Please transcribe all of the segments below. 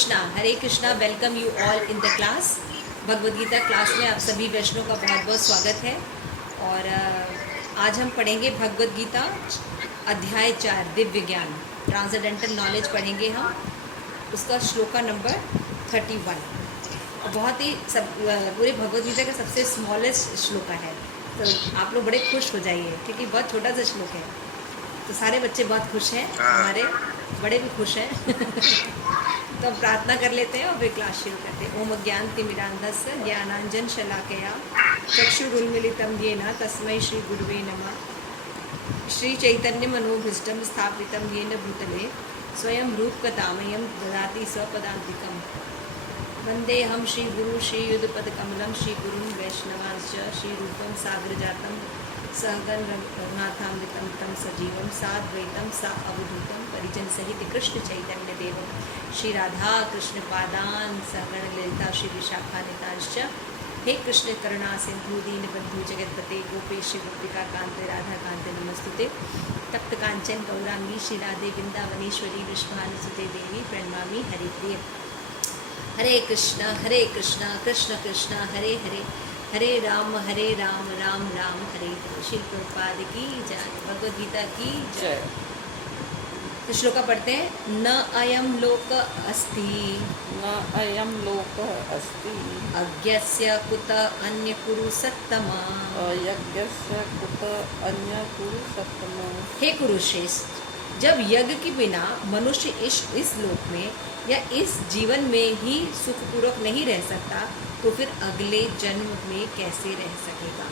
Krishna, Hare Krishna. Welcome you all in the class. Bhagavad Gita class में आप सभी वैष्णव का बहुत बहुत स्वागत है। और आज हम पढ़ेंगे भगवद गीता अध्याय 4 दिव्य ज्ञान, ट्रांसेंडेंटल नॉलेज पढ़ेंगे हम। उसका श्लोका नंबर 31 और बहुत ही पूरे भगवद गीता का सबसे स्मॉलेस्ट श्लोका है। तो आप लोग बड़े खुश हो जाइए क्योंकि बहुत छोटा सा श्लोक है। तो सारे बच्चे बहुत खुश हैं, हमारे बड़े भी खुश हैं। तो हम प्रार्थना कर लेते हैं और फिर क्लास शुरू करते हैं। ओम ज्ञानतिमिरान्धस्य ज्ञानांजन शलाकया चक्षुरुन्मीलितं येन तस्मै श्री गुरुवे नमः। श्री चैतन्य मनोभीष्टं स्थापितं येन भूतले स्वयं रूपकथामयं ददाति स्वपदान्तिकं। वन्देऽहं श्री गुरु श्री युगपदकमलं श्री गुरुं वैष्णवांश्च श्री रूपं साग्रजातं सहगण रघुनाथामृतं तं सजीवं साद्वैतं सा अवधूतं परिजन सहित कृष्ण चैतन्य देवं श्री राधा कृष्ण पादान सहगण ललिता श्री विशाखान्वितांश्च। हे कृष्ण करुणा सिंधु दीनबंधु जगतपते गोपेश गोपिका कांते राधा कांते नमस्तुते। तप्त कांचन गौरांगी श्री राधे वृंदावनेश्वरी विश्वानुसुते देवी प्रणमामि हरिप्रिय। हरे कृष्ण कृष्ण कृष्ण हरे हरे, हरे राम राम राम हरे हरे। श्री प्रभुपाद की जय, भगवद गीता की जय। तो श्लोका पढ़ते हैं। न अयम लोक अस्ति, न अयम लोक अस्ति, अज्ञस्य कुत अन्य कुरु सत्तमा, अयज्ञस्य कुत अन्य कुरु सत्तमा। हे कुरुश्रेष्ठ, जब यज्ञ के बिना मनुष्य इस लोक में या इस जीवन में ही सुखपूर्वक नहीं रह सकता तो फिर अगले जन्म में कैसे रह सकेगा।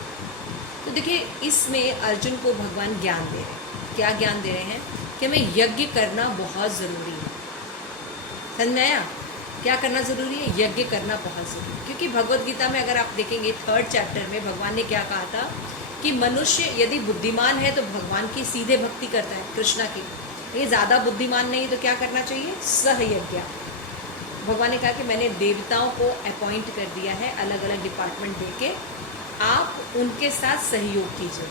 तो देखिए, इसमें अर्जुन को भगवान ज्ञान दे रहे हैं। क्या ज्ञान दे रहे हैं कि हमें यज्ञ करना बहुत ज़रूरी है। समझ में आया? क्या करना ज़रूरी है? यज्ञ करना बहुत ज़रूरी है। क्योंकि भगवद गीता में अगर आप देखेंगे 3rd चैप्टर में भगवान ने क्या कहा था कि मनुष्य यदि बुद्धिमान है तो भगवान की सीधे भक्ति करता है, कृष्णा की। ये ज़्यादा बुद्धिमान नहीं तो क्या करना चाहिए? सहयज्ञ। भगवान ने कहा कि मैंने देवताओं को अपॉइंट कर दिया है, अलग अलग डिपार्टमेंट देके आप उनके साथ सहयोग कीजिए,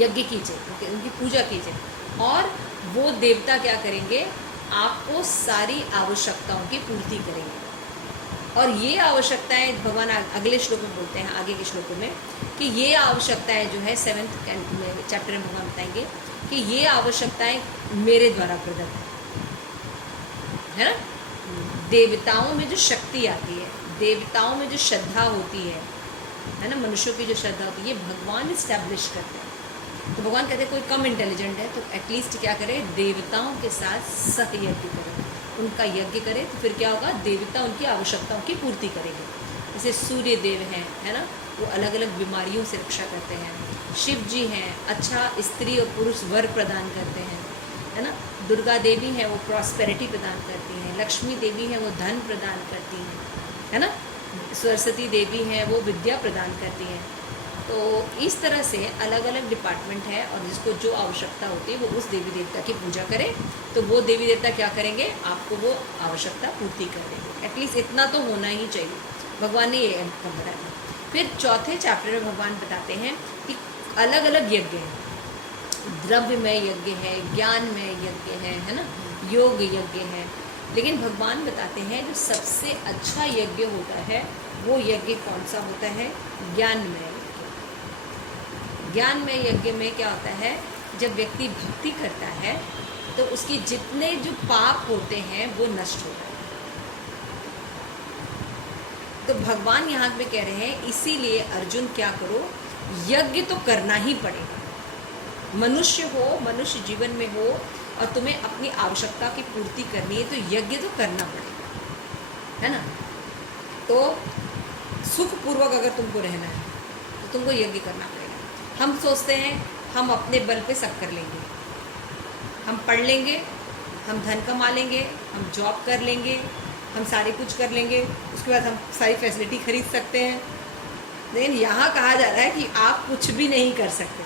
यज्ञ कीजिए, उनकी पूजा कीजिए। और वो देवता क्या करेंगे? आपको सारी आवश्यकताओं की पूर्ति करेंगे। और ये आवश्यकताएं भगवान अगले श्लोक में बोलते हैं, आगे के श्लोकों में, कि ये आवश्यकताएं जो है 7th चैप्टर में भगवान बताएंगे कि ये आवश्यकताएं मेरे द्वारा प्रदत्त है ना। देवताओं में जो शक्ति आती है, देवताओं में जो श्रद्धा होती है ना, मनुष्यों की जो श्रद्धा होती है, ये भगवान इस्टेब्लिश करते हैं। तो भगवान कहते हैं कोई कम इंटेलिजेंट है तो एटलीस्ट क्या करे? देवताओं के साथ सहयज्ञ करे, उनका यज्ञ करे। तो फिर क्या होगा? देवता उनकी आवश्यकताओं की पूर्ति करेंगे। जैसे सूर्य देव हैं, है ना, वो अलग अलग बीमारियों से रक्षा करते हैं। शिव जी हैं, अच्छा स्त्री और पुरुष वर प्रदान करते हैं, है ना। दुर्गा देवी हैं, वो प्रॉस्पेरिटी प्रदान करती हैं। लक्ष्मी देवी हैं, वो धन प्रदान करती हैं, है ना। सरस्वती देवी हैं, वो विद्या प्रदान करती हैं। तो इस तरह से अलग अलग डिपार्टमेंट है और जिसको जो आवश्यकता होती है वो उस देवी देवता की पूजा करे तो वो देवी देवता क्या करेंगे? आपको वो आवश्यकता पूर्ति कर देंगे। एटलीस्ट इतना तो होना ही चाहिए। भगवान ने ये बताया। फिर 4थे चैप्टर में भगवान बताते हैं कि अलग अलग यज्ञ हैं। द्रव्यमय यज्ञ है, ज्ञानमय यज्ञ है ना, योग यज्ञ है। लेकिन भगवान बताते हैं जो सबसे अच्छा यज्ञ होता है वो यज्ञ कौन सा होता है? ज्ञानमय यज्ञ। ज्ञानमय यज्ञ में क्या होता है? जब व्यक्ति भक्ति करता है तो उसकी जितने जो पाप होते हैं वो नष्ट होते हैं। तो भगवान यहाँ पे कह रहे हैं इसीलिए अर्जुन क्या करो? यज्ञ तो करना ही पड़ेगा। मनुष्य हो, मनुष्य जीवन में हो और तुम्हें अपनी आवश्यकता की पूर्ति करनी है तो यज्ञ तो करना पड़ेगा, है ना। तो सुखपूर्वक अगर तुमको रहना है तो तुमको यज्ञ करना पड़ेगा। हम सोचते हैं हम अपने बल पे सब कर लेंगे, हम पढ़ लेंगे, हम धन कमा लेंगे, हम जॉब कर लेंगे, हम सारे कुछ कर लेंगे, उसके बाद हम सारी फैसिलिटी खरीद सकते हैं। लेकिन यहाँ कहा जा रहा है कि आप कुछ भी नहीं कर सकते।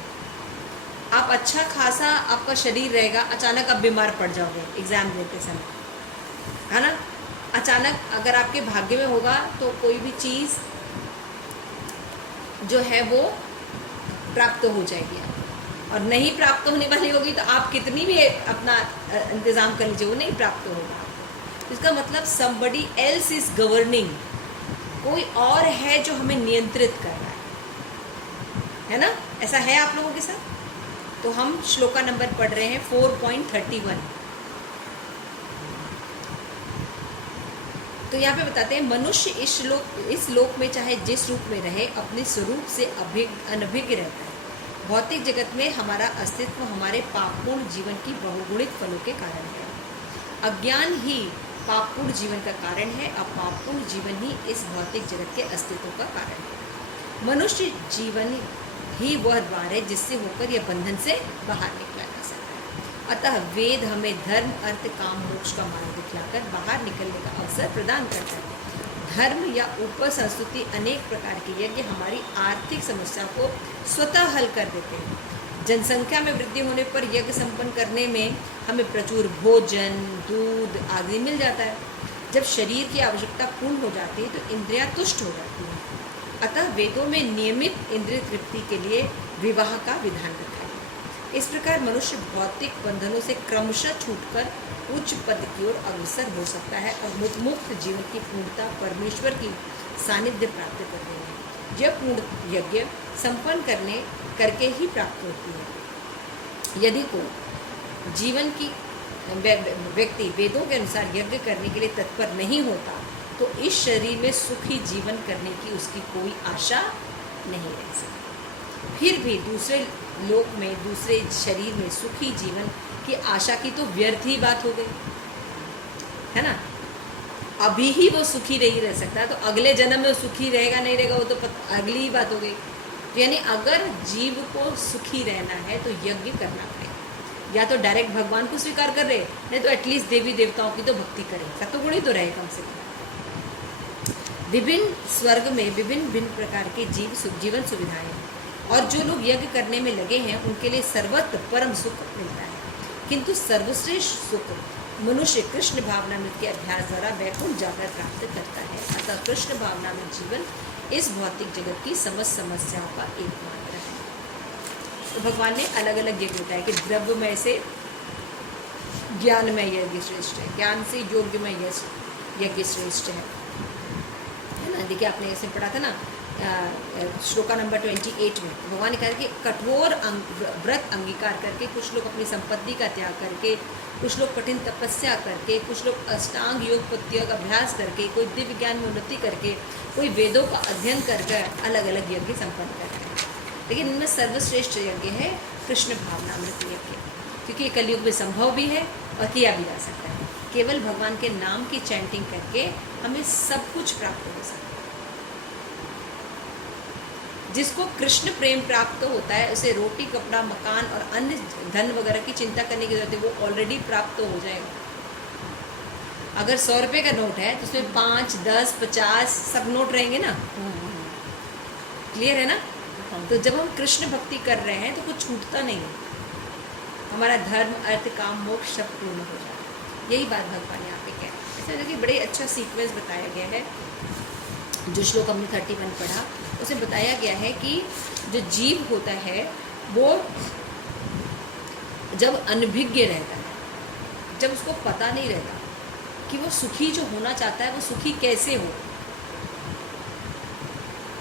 आप अच्छा खासा आपका शरीर रहेगा, अचानक आप बीमार पड़ जाओगे एग्ज़ाम देते समय, है ना। अचानक अगर आपके भाग्य में होगा तो कोई भी चीज़ जो है वो प्राप्त हो जाएगी, और नहीं प्राप्त होने वाली होगी तो आप कितनी भी अपना इंतज़ाम कर लीजिए वो नहीं प्राप्त होगा। इसका मतलब somebody else is governing, कोई और है जो हमें नियंत्रित कर रहा है ना? ऐसा है आप लोगों के साथ? तो हम श्लोका नंबर पढ़ रहे हैं 4.31। तो यहाँ पे बताते हैं मनुष्य इस लोक में चाहे जिस रूप में रहे अपने स्वरूप से अनभिज्ञ रहता है। भौतिक जगत में हमारा अस्तित्व हमारे पापपूर्ण जीवन की बहुगुणित फलों के कारण है। अज्ञान ही पापपूर्ण जीवन का कारण है और पापपूर्ण जीवन ही इस भौतिक जगत के अस्तित्व का कारण है। मनुष्य जीवन ही वह द्वार है जिससे होकर यह बंधन से बाहर निकला जा सकता है। अतः वेद हमें धर्म अर्थ काम मोक्ष का मार्ग दिखलाकर बाहर निकलने का अवसर प्रदान करता है। धर्म या ऊपर संस्कृति अनेक प्रकार के यज्ञ हमारी आर्थिक समस्या को स्वतः हल कर देते हैं। जनसंख्या में वृद्धि होने पर यज्ञ संपन्न करने में हमें प्रचुर भोजन दूध आदि मिल जाता है। जब शरीर की आवश्यकता पूर्ण हो जाती है तो इंद्रियां तुष्ट हो जाती हैं। अतः वेदों में नियमित इंद्रिय तृप्ति के लिए विवाह का विधान रखा है। इस प्रकार मनुष्य भौतिक बंधनों से क्रमशः छूटकर उच्च पद की ओर अग्रसर हो सकता है और मुक्त जीवन की पूर्णता परमेश्वर की सानिध्य प्राप्त करते हैं। यह पूर्ण यज्ञ संपन्न करके ही प्राप्त होती है। यदि कोई जीवन की व्यक्ति वेदों के अनुसार यज्ञ करने के लिए तत्पर नहीं होता तो इस शरीर में सुखी जीवन करने की उसकी कोई आशा नहीं रह सकती। फिर भी दूसरे लोक में दूसरे शरीर में सुखी जीवन की आशा की तो व्यर्थ ही बात हो गई, है ना? अभी ही वो सुखी नहीं रह सकता तो अगले जन्म में वो सुखी रहेगा नहीं रहेगा वो तो अगली ही बात हो गई। तो यानी अगर जीव को सुखी रहना है तो यज्ञ करना पड़ेगा। या तो डायरेक्ट भगवान को स्वीकार कर रहे, नहीं तो एटलीस्ट देवी देवताओं की तो भक्ति करें, सत्वगुण ही तो रहे कम से कम। विभिन्न स्वर्ग में भिन्न प्रकार के जीवन सुविधाएं हैं और जो लोग यज्ञ करने में लगे हैं उनके लिए सर्वत्र परम सुख मिलता है। किंतु सर्वश्रेष्ठ सुख मनुष्य कृष्ण भावनामृत के अभ्यास द्वारा वैकुंठ जाकर प्राप्त करता है। अतः कृष्ण भावनामृत जीवन इस भौतिक जगत की समस्त समस्याओं का एकमात्र है। तो भगवान ने अलग अलग यज्ञ बताया कि द्रव्यमय से ज्ञानमय यज्ञ श्रेष्ठ है, ज्ञान से योग्यमय यज्ञ श्रेष्ठ है ना? देखिए आपने ऐसे पढ़ा था ना श्लोका नंबर 28 में भगवान ने कहा कि कठोर व्रत अंगीकार करके कुछ लोग अपनी संपत्ति का त्याग करके, कुछ लोग कठिन तपस्या करके, कुछ लोग अष्टांग योग प्रत्यय का अभ्यास करके, कोई दिव्य ज्ञान में उन्नति करके, कोई वेदों का अध्ययन करके अलग अलग यज्ञ संपन्न करते हैं। लेकिन इनमें सर्वश्रेष्ठ यज्ञ है कृष्ण भावनामृत यज्ञ, क्योंकि ये कलयुग में संभव भी है और किया भी जा सकता है। केवल भगवान के नाम की चैंटिंग करके हमें सब कुछ प्राप्त हो सकता है। जिसको कृष्ण प्रेम प्राप्त होता है उसे रोटी कपड़ा मकान और अन्य धन वगैरह की चिंता करने की जरूरत है, वो ऑलरेडी प्राप्त हो जाएगा। अगर 100 रुपये का नोट है तो उसमें 5, 10, 50 सब नोट रहेंगे ना। क्लियर है ना? तो जब हम कृष्ण भक्ति कर रहे हैं तो कुछ छूटता नहीं है, हमारा धर्म अर्थ काम मोक्ष सब पूर्ण हो जाता है। यही बात भगवान यहाँ पे कह रहे हैं। ऐसा देखिए बड़े अच्छा सीक्वेंस बताया गया है। जो श्लोक हमने 31 पढ़ा उसमें बताया गया है कि जो जीव होता है वो जब अनभिज्ञ रहता है, जब उसको पता नहीं रहता कि वो सुखी जो होना चाहता है वो सुखी कैसे हो,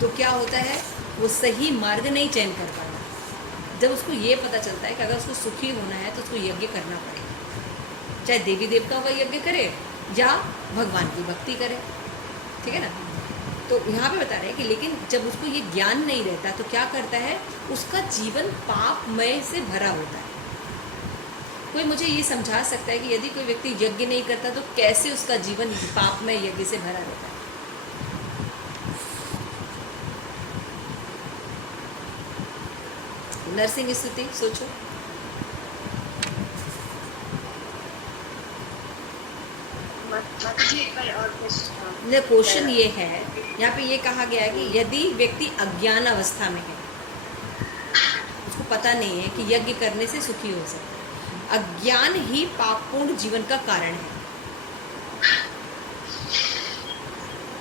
तो क्या होता है वो सही मार्ग नहीं चयन कर पाता। जब उसको ये पता चलता है कि अगर उसको सुखी होना है तो उसको यज्ञ करना पड़ेगा, चाहे देवी देवताओं का यज्ञ करे या भगवान की भक्ति करे, ठीक है ना? तो यहाँ पे बता रहे हैं कि लेकिन जब उसको ये ज्ञान नहीं रहता तो क्या करता है, उसका जीवन पापमय से भरा होता है। कोई मुझे ये समझा सकता है कि यदि कोई व्यक्ति यज्ञ नहीं करता तो कैसे उसका जीवन पापमय यज्ञ से भरा रहता है? नरसिंह स्तुति सोचो। क्वेश्चन ये है, यहाँ पे ये कहा गया है कि यदि व्यक्ति अज्ञान अवस्था में है, उसको पता नहीं है कि यज्ञ करने से सुखी हो सकता है, अज्ञान ही पापपूर्ण जीवन का कारण है।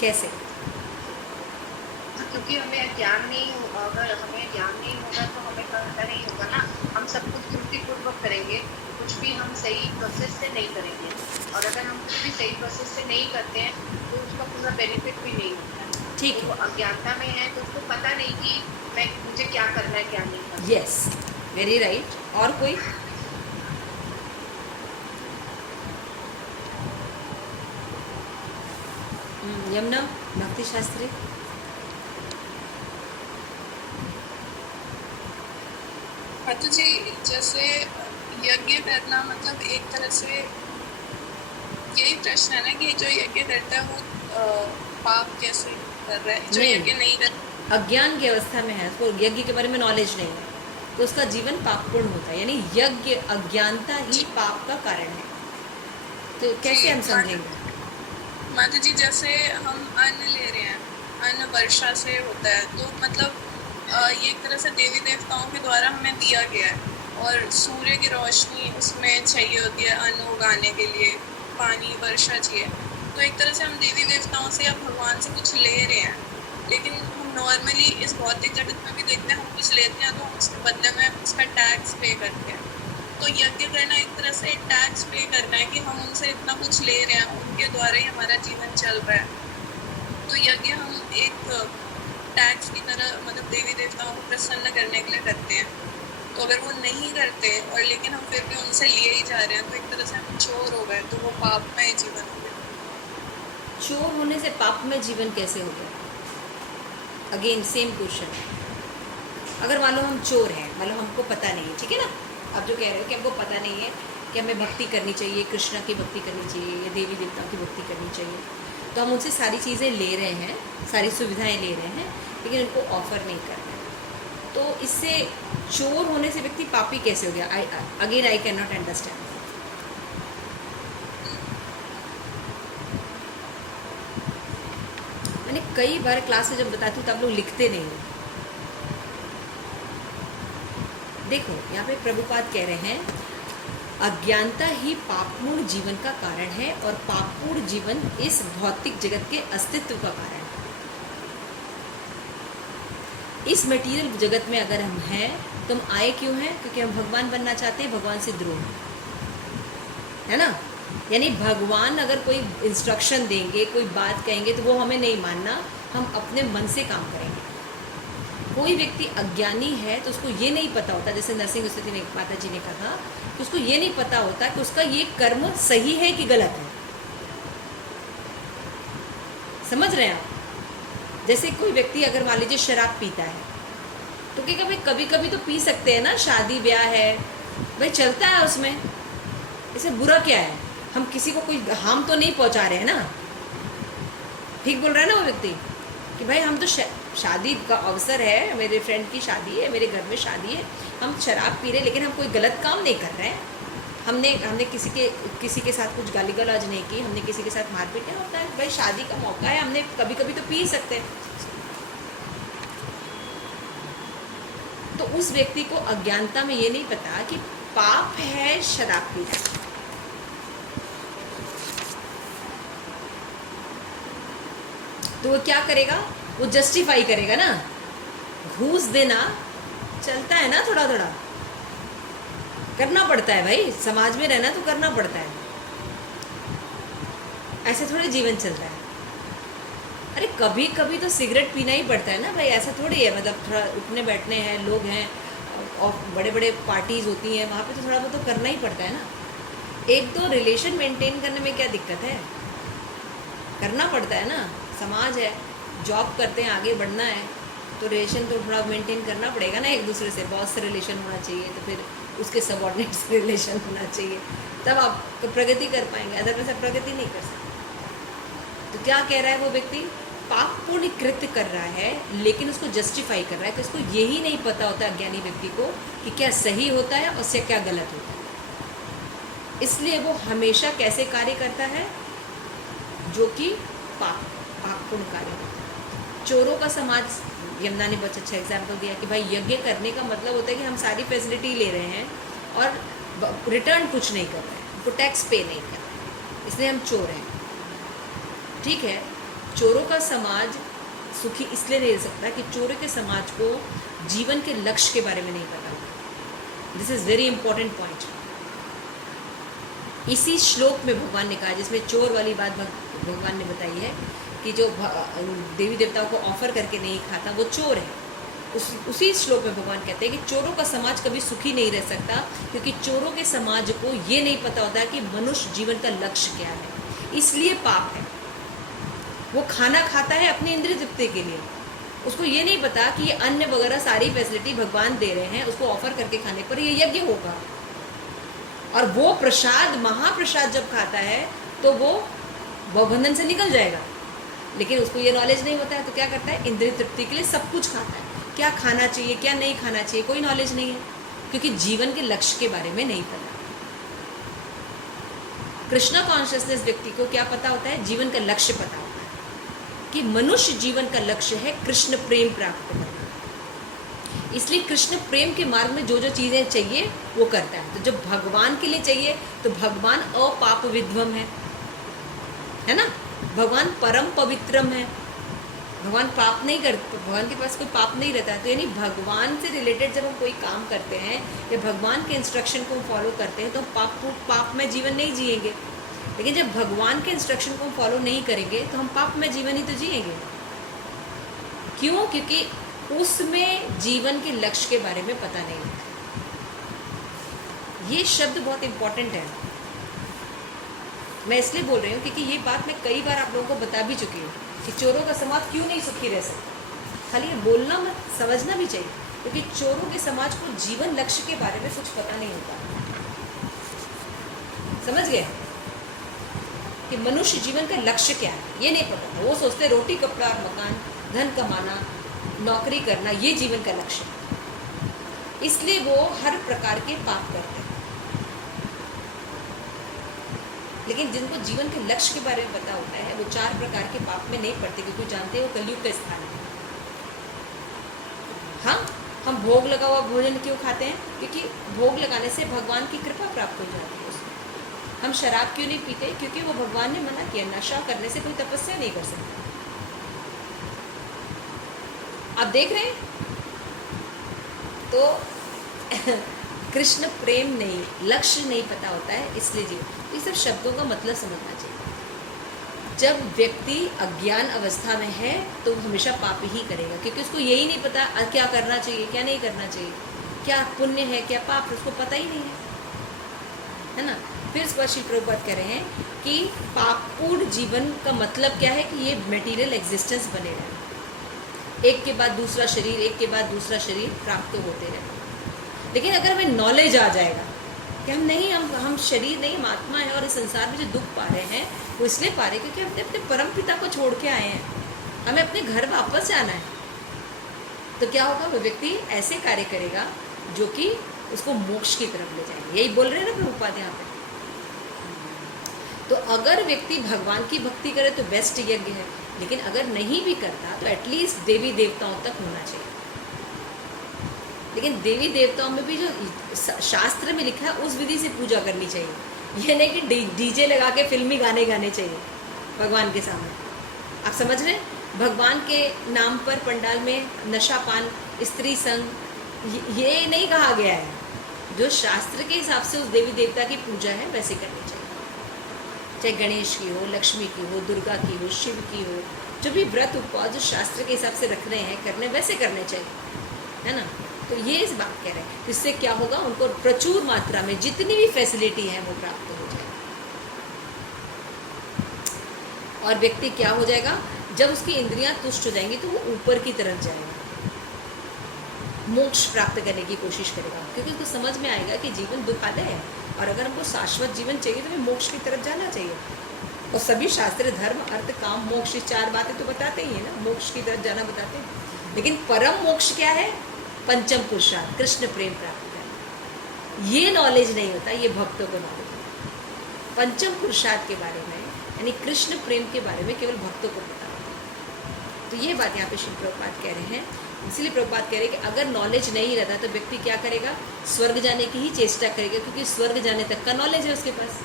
कैसे? क्योंकि हमें ज्ञान नहीं होगा, अगर हमें ज्ञान नहीं होगा तो हमें करना नहीं होगा ना। हम सब कुछ त्रुटि पूर्वक करेंगे तो कुछ भी हम सही प्रोसेस से नहीं करेंगे, और अगर हम कुछ भी सही प्रोसेस से नहीं करते हैं तो उसका पूरा बेनिफिट भी नहीं होता है। ठीक तो है। वो अज्ञानता में है तो उसको पता नहीं कि मुझे क्या करना है क्या नहीं करना। Yes, very right. और कोई? यमुना, भक्ति शास्त्री। हाँ तो जी, जैसे यज्ञ करना मतलब एक तरह से यही प्रश्न है ना कि जो यज्ञ करता है वो पाप कैसे कर रहा है, जो नहीं। यज्ञ नहीं कर। अज्ञान की अवस्था में है, उसको यज्ञ के बारे में नॉलेज नहीं है, तो उसका जीवन पापपूर्ण होता है। यानी यज्ञ अज्ञानता ही पाप का कारण है। तो कैसे हम समझेंगे? माता जी, जैसे हम अन्न ले रहे हैं, अन्न वर्षा से होता है, तो मतलब ये एक तरह से देवी देवताओं के द्वारा हमें दिया गया है, और सूर्य की रोशनी उसमें चाहिए होती है अन्न उगाने के लिए, पानी वर्षा चाहिए। तो एक तरह से हम देवी देवताओं से या भगवान से कुछ ले रहे हैं, लेकिन हम नॉर्मली इस भौतिक जगत में भी देखते हैं, हम कुछ लेते हैं तो हम उसके बदले में उसका टैक्स पे करते हैं। तो यज्ञ करना एक तरह से टैक्स पे करना है कि हम उनसे इतना कुछ ले रहे हैं, उनके द्वारा ही हमारा जीवन चल रहा है। तो यज्ञ हम एक टैक्स की तरह मतलब देवी देवताओं को प्रसन्न करने के लिए करते हैं। तो अगर वो नहीं करते और लेकिन हम फिर भी उनसे लिए ही जा रहे हैं, तो एक तरह से हम चोर हो गए, तो वो पापमय जीवन हो गया। चोर होने से पाप में जीवन कैसे हो गया? Again same question. अगर मान लो हम चोर हैं, मान लो हमको पता नहीं है, ठीक है ना, आप जो कह रहे हो कि हमको पता नहीं है कि हमें भक्ति करनी चाहिए, कृष्णा की भक्ति करनी चाहिए या देवी देवताओं की भक्ति करनी चाहिए, तो हम उनसे सारी चीज़ें ले रहे हैं, सारी सुविधाएं ले रहे हैं, लेकिन उनको ऑफर नहीं कर रहे हैं। तो इससे चोर होने से व्यक्ति पापी कैसे हो गया? Again I can not understand. मैंने कई बार क्लास में जब बताती हूँ तब लोग लिखते नहीं हो। देखो यहाँ पे प्रभुपाद कह रहे हैं अज्ञानता ही पापपूर्ण जीवन का कारण है, और पापपूर्ण जीवन इस भौतिक जगत के अस्तित्व का कारण है। इस मटेरियल जगत में अगर हम हैं तो हम आए क्यों हैं? क्योंकि हम भगवान बनना चाहते हैं, भगवान से द्रोह है ना। यानी भगवान अगर कोई इंस्ट्रक्शन देंगे, कोई बात कहेंगे, तो वो हमें नहीं मानना, हम अपने मन से काम करेंगे। कोई व्यक्ति अज्ञानी है तो उसको ये नहीं पता होता, जैसे नरसिंह स्तुति ने माता जी ने कहा कि उसको ये नहीं पता होता कि उसका ये कर्म सही है कि गलत है। समझ रहे हैं आप? जैसे कोई व्यक्ति अगर मान लीजिए शराब पीता है, तो क्या भाई कभी कभी तो पी सकते हैं ना, शादी ब्याह है भाई, चलता है उसमें, इसे बुरा क्या है? हम किसी को कोई हार्म तो नहीं पहुंचा रहे हैं ना। ठीक बोल रहा है ना वो व्यक्ति कि भाई हम तो शादी का अवसर है, मेरे फ्रेंड की शादी है, मेरे घर में शादी है, हम शराब पी रहे, लेकिन हम कोई गलत काम नहीं कर रहे हैं। हमने किसी के साथ कुछ गाली गलौज नहीं की, हमने किसी के साथ मारपीट नहीं होता है। भाई शादी का मौका है, हमने कभी कभी तो पी सकते हैं। तो उस व्यक्ति को अज्ञानता में ये नहीं पता कि पाप है शराब पीना। तो वो क्या करेगा? वो जस्टिफाई करेगा ना, घूस देना चलता है ना, थोड़ा थोड़ा करना पड़ता है भाई, समाज में रहना तो करना पड़ता है, ऐसे थोड़े जीवन चलता है। अरे कभी कभी तो सिगरेट पीना ही पड़ता है ना भाई, ऐसा थोड़ी है, मतलब थोड़ा उठने बैठने हैं, लोग हैं और बड़े बड़े पार्टीज होती हैं, वहाँ पे तो थोड़ा बहुत तो करना ही पड़ता है ना। एक दो रिलेशन मेंटेन करने में क्या दिक्कत है? करना पड़ता है ना, समाज है, जॉब करते हैं, आगे बढ़ना है, तो रिलेशन तो थोड़ा मेंटेन करना पड़ेगा ना एक दूसरे से। बॉस से रिलेशन होना चाहिए, तो फिर उसके सबऑर्डिनेट से रिलेशन होना चाहिए, तब आप प्रगति कर पाएंगे, अदरवाइज आप प्रगति नहीं कर सकते। तो क्या कह रहा है वो व्यक्ति? पापपूर्ण कृत्य कर रहा है, लेकिन उसको जस्टिफाई कर रहा है कि उसको यही नहीं पता होता अज्ञानी व्यक्ति को कि क्या सही होता है और से क्या गलत होता है। इसलिए वो हमेशा कैसे कार्य करता है? जो कि पापपूर्ण कार्य होता है। चोरों का समाज, यमुना ने बहुत अच्छा एग्जाम्पल दिया कि भाई यज्ञ करने का मतलब होता है कि हम सारी फैसिलिटी ले रहे हैं और रिटर्न कुछ नहीं कर रहे हैं, उनको टैक्स पे नहीं कर रहे हैं, इसलिए हम चोर हैं। ठीक है, चोरों का समाज सुखी इसलिए नहीं रह सकता कि चोरों के समाज को जीवन के लक्ष्य के बारे में नहीं पता। This is very important point. इसी श्लोक में भगवान ने कहा, जिसमें चोर वाली बात भगवान ने बताई है कि जो देवी देवताओं को ऑफर करके नहीं खाता वो चोर है। उसी श्लोक में भगवान कहते हैं कि चोरों का समाज कभी सुखी नहीं रह सकता, क्योंकि चोरों के समाज को ये नहीं पता होता कि मनुष्य जीवन का लक्ष्य क्या है, इसलिए पाप है। वो खाना खाता है अपनी इंद्रिय तृप्ति के लिए, उसको ये नहीं पता कि ये अन्न वगैरह सारी फैसिलिटी भगवान दे रहे हैं, उसको ऑफर करके खाने पर ये यज्ञ होगा। और वो प्रसाद, महाप्रसाद जब खाता है तो वो भवबंधन से निकल जाएगा, लेकिन उसको ये नॉलेज नहीं होता है तो क्या करता है, इंद्रिय तृप्ति के लिए सब कुछ खाता है। क्या खाना चाहिए क्या नहीं खाना चाहिए कोई नॉलेज नहीं है, क्योंकि जीवन के लक्ष्य के बारे में नहीं पता। कृष्णा कॉन्शियसनेस व्यक्ति को क्या पता होता है, जीवन का लक्ष्य पता होता है कि मनुष्य जीवन का लक्ष्य है कृष्ण प्रेम प्राप्त करना। इसलिए कृष्ण प्रेम के मार्ग में जो जो चीज़ें चाहिए वो करता है। तो जब भगवान के लिए चाहिए तो भगवान अपाप विद्वम है ना, भगवान परम पवित्रम है, भगवान पाप नहीं करते, भगवान के पास कोई पाप नहीं रहता है। तो यानी भगवान से रिलेटेड जब हम कोई काम करते हैं या भगवान के इंस्ट्रक्शन को फॉलो करते हैं तो हम पाप में जीवन नहीं जिएंगे। लेकिन जब भगवान के इंस्ट्रक्शन को फॉलो नहीं करेंगे तो हम पाप में जीवन ही तो जिएंगे। क्यों? क्योंकि उसमें जीवन के लक्ष्य के बारे में पता नहीं होता। ये शब्द बहुत इंपॉर्टेंट है, मैं इसलिए बोल रही हूँ क्योंकि ये बात मैं कई बार आप लोगों को बता भी चुकी हूँ कि चोरों का समाज क्यों नहीं सुखी रह सकता। खाली ये बोलना मत, समझना भी चाहिए, क्योंकि चोरों के समाज को जीवन लक्ष्य के बारे में कुछ पता नहीं होता। समझ गए कि मनुष्य जीवन का लक्ष्य क्या है ये नहीं पता। वो सोचते रोटी कपड़ा और मकान, धन कमाना, नौकरी करना ये जीवन का लक्ष्य है, इसलिए वो हर प्रकार के पाप करते हैं। लेकिन जिनको जीवन के लक्ष्य के बारे में पता होता है वो 4 प्रकार के पाप में नहीं पड़ते, क्योंकि जानते हैं वो कलयुग का स्थान है। हाँ, हम भोग लगा हुआ भोजन क्यों खाते हैं? क्योंकि भोग लगाने से भगवान की कृपा प्राप्त हो जाती है उसमें। हम शराब क्यों नहीं पीते? क्योंकि वो भगवान ने मना किया, नशा करने से कोई तपस्या नहीं कर सकता। आप देख रहे हैं तो कृष्ण प्रेम नहीं, लक्ष्य नहीं पता होता है, इसलिए जी ये सब शब्दों का मतलब समझना चाहिए। जब व्यक्ति अज्ञान अवस्था में है तो हमेशा पाप ही करेगा, क्योंकि उसको यही नहीं पता क्या करना चाहिए क्या नहीं करना चाहिए, क्या पुण्य है क्या पाप, उसको पता ही नहीं है ना। फिर इस पर श्री प्रभुपाद कह रहे हैं कि पापपूर्ण जीवन का मतलब क्या है कि ये मटेरियल एग्जिस्टेंस बने रहे, एक के बाद दूसरा शरीर, एक के बाद दूसरा शरीर प्राप्त होते रहे। लेकिन अगर हमें नॉलेज आ जाएगा कि हम शरीर नहीं, हम आत्मा है, और इस संसार में जो दुख पा रहे हैं वो इसलिए पा रहे हैं क्योंकि हमने अपने परम पिता को छोड़ के आए हैं, हमें अपने घर वापस जाना है। तो क्या होगा, वो व्यक्ति ऐसे कार्य करेगा जो कि उसको मोक्ष की तरफ ले जाएंगे। यही बोल रहे हैं ना प्रभुपाद यहाँ पे। तो अगर व्यक्ति भगवान की भक्ति करे तो बेस्ट यज्ञ है, लेकिन अगर नहीं भी करता तो एटलीस्ट देवी देवताओं तक होना चाहिए। लेकिन देवी देवताओं में भी जो शास्त्र में लिखा है उस विधि से पूजा करनी चाहिए। ये नहीं कि डीजे लगा के फिल्मी गाने गाने चाहिए भगवान के सामने। आप समझ रहे हैं? भगवान के नाम पर पंडाल में नशापान, स्त्री संग, ये नहीं कहा गया है। जो शास्त्र के हिसाब से उस देवी देवता की पूजा है वैसे करनी चाहिए, चाहे गणेश की हो, लक्ष्मी की हो, दुर्गा की हो, शिव की हो, जो भी व्रत उपवास जो शास्त्र के हिसाब से रखने हैं करने वैसे करने चाहिए, है ना। तो ये इस बात कह रहे हैं, इससे क्या होगा, उनको प्रचुर मात्रा में जितनी भी फैसिलिटी है वो प्राप्त हो जाएगी। और व्यक्ति क्या हो जाएगा, जब उसकी इंद्रियां तुष्ट हो जाएंगी तो वो ऊपर की तरफ जाएगा, मोक्ष प्राप्त करने की कोशिश करेगा, क्योंकि उसको समझ में आएगा कि जीवन दुखालय है और अगर हमको शाश्वत जीवन चाहिए तो हमें मोक्ष की तरफ जाना चाहिए। और सभी शास्त्र धर्म अर्थ काम मोक्ष 4 बातें तो बताते ही है ना, मोक्ष की तरफ जाना बताते हैं। लेकिन परम मोक्ष क्या है? पंचम पुरुषार्थ, कृष्ण प्रेम प्राप्त करना। ये नॉलेज नहीं होता, ये भक्तों को नॉलेज है। पंचम पुरुषार्थ के बारे में यानी कृष्ण प्रेम के बारे में केवल भक्तों को पता होता है। तो ये बात यहाँ पे श्री प्रभुपाद कह रहे हैं। इसलिए प्रभुपाद कह रहे हैं कि अगर नॉलेज नहीं रहता तो व्यक्ति क्या करेगा, स्वर्ग जाने की ही चेष्टा करेगा, क्योंकि स्वर्ग जाने तक का नॉलेज है उसके पास।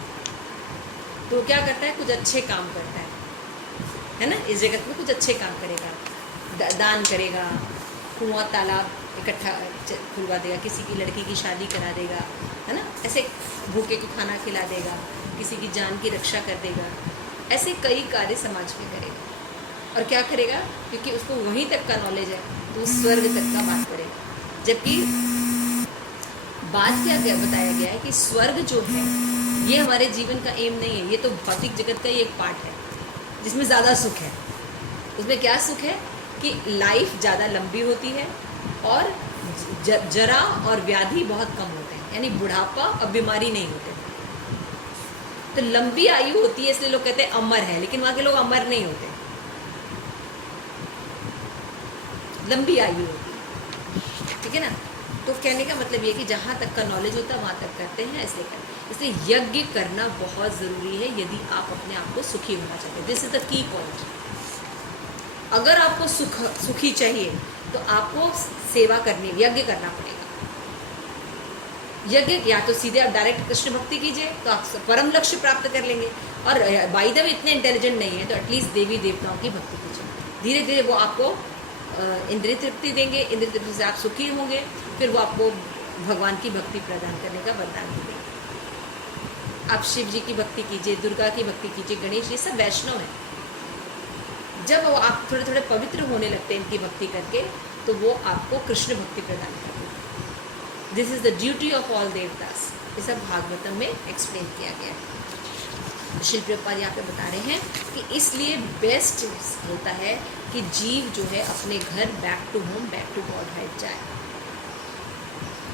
तो क्या करता है, कुछ अच्छे काम करता है ना, इस जगत में कुछ अच्छे काम करेगा, दान करेगा, कुआं तालाब इकट्ठा खुलवा देगा, किसी की लड़की की शादी करा देगा, है ना, ऐसे भूखे को खाना खिला देगा, किसी की जान की रक्षा कर देगा, ऐसे कई कार्य समाज में करेगा। और क्या करेगा, क्योंकि उसको वहीं तक का नॉलेज है तो वो स्वर्ग तक का बात करेगा। जबकि बात क्या क्या बताया गया है कि स्वर्ग जो है ये हमारे जीवन का एम नहीं है, ये तो भौतिक जगत का ही एक पार्ट है जिसमें ज़्यादा सुख है। उसमें क्या सुख है कि लाइफ ज़्यादा लंबी होती है और जरा और व्याधि बहुत कम होते हैं, यानी बुढ़ापा और बीमारी नहीं होते। तो लंबी आयु होती है, इसलिए लोग कहते हैं अमर है, लेकिन वहाँ के लोग अमर नहीं होते, लंबी आयु होती है, ठीक है ना। तो कहने का मतलब ये कि जहाँ तक का नॉलेज होता है वहाँ तक करते हैं, इसलिए करते हैं। इसलिए यज्ञ करना बहुत ज़रूरी है यदि आप अपने आप को सुखी होना चाहते हैं। This is the key point. अगर आपको सुखी चाहिए तो आपको सेवा करनी, यज्ञ करना पड़ेगा। यज्ञ या तो सीधे आप डायरेक्ट कृष्ण भक्ति कीजिए तो आप परम लक्ष्य प्राप्त कर लेंगे, और बाय द वे इतने इंटेलिजेंट नहीं है तो एटलीस्ट देवी देवताओं की भक्ति कीजिए। धीरे धीरे वो आपको इंद्रिय तृप्ति देंगे, इंद्रिय तृप्ति से आप सुखी होंगे, फिर वो आपको भगवान की भक्ति प्रदान करने का वरदान देंगे। आप शिव जी की भक्ति कीजिए, दुर्गा की भक्ति कीजिए, गणेश, ये सब वैष्णव हैं। जब वो आप थोड़े थोड़े पवित्र होने लगते हैं इनकी भक्ति करके, तो वो आपको कृष्ण भक्ति प्रदान करते हैं। This is the duty of all देवतास। ये सब भागवतम में एक्सप्लेन किया गया है। श्री प्रभुपाद यहाँ पे बता रहे हैं कि इसलिए बेस्ट होता है कि जीव जो है अपने घर back to home, back to Godhead जाए,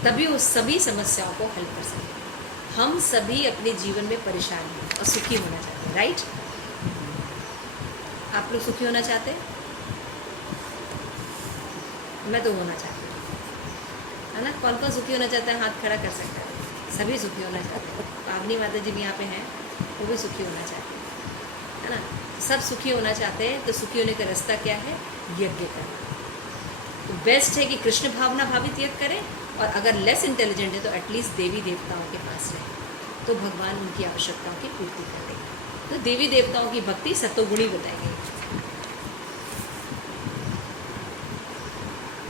तभी वो सभी समस्याओं को हल कर सके। हम सभी अपने जीवन में परेशान हैं और सुखी होना चाहते हैं, राइट? आप लोग सुखी होना चाहते हैं? मैं तो होना चाहती हूँ, है ना। कौन कौन सुखी होना चाहता है, हाथ खड़ा कर सकता है। सभी सुखी होना चाहते हैं। पावनी माता जी भी यहाँ पे हैं, वो भी सुखी होना चाहते हैं, है ना। सब सुखी होना चाहते हैं, तो सुखी होने का रास्ता क्या है? यज्ञ करना। तो बेस्ट है कि कृष्ण भावना भावित यज्ञ करें, और अगर लेस इंटेलिजेंट है तो एटलीस्ट देवी देवताओं के पास रहे, तो भगवान उनकी आवश्यकताओं की पूर्ति कर देंगे। तो देवी देवताओं की भक्ति सतोगुणी बताई गई।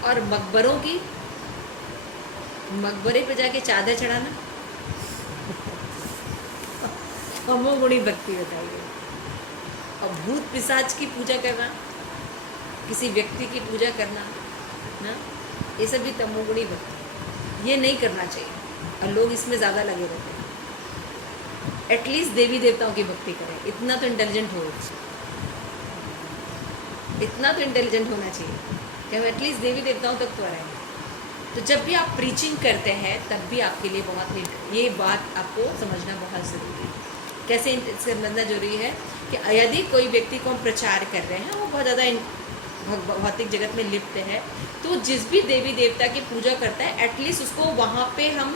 और मकबरों की, मकबरे पे जाके चादर चढ़ाना तमोगुणी भक्ति बताई गई। और भूत पिशाच की पूजा करना, किसी व्यक्ति की पूजा करना ना, ये सब भी तमोगुणी भक्ति, ये नहीं करना चाहिए, और लोग इसमें ज़्यादा लगे रहते हैं। एटलीस्ट देवी देवताओं की भक्ति करें। इतना तो इंटेलिजेंट हो, इतना तो इंटेलिजेंट होना चाहिए कि हम एटलीस्ट देवी देवताओं तक तो रहें। तो जब भी आप प्रीचिंग करते हैं तब भी आपके लिए बहुत, ये बात आपको समझना बहुत ज़रूरी है। कैसे समझना जरूरी है कि यदि कोई व्यक्ति को हम प्रचार कर रहे हैं, वो बहुत ज़्यादा भौतिक जगत में लिप्त है, तो जिस भी देवी देवता की पूजा करता है एटलीस्ट उसको वहाँ पे हम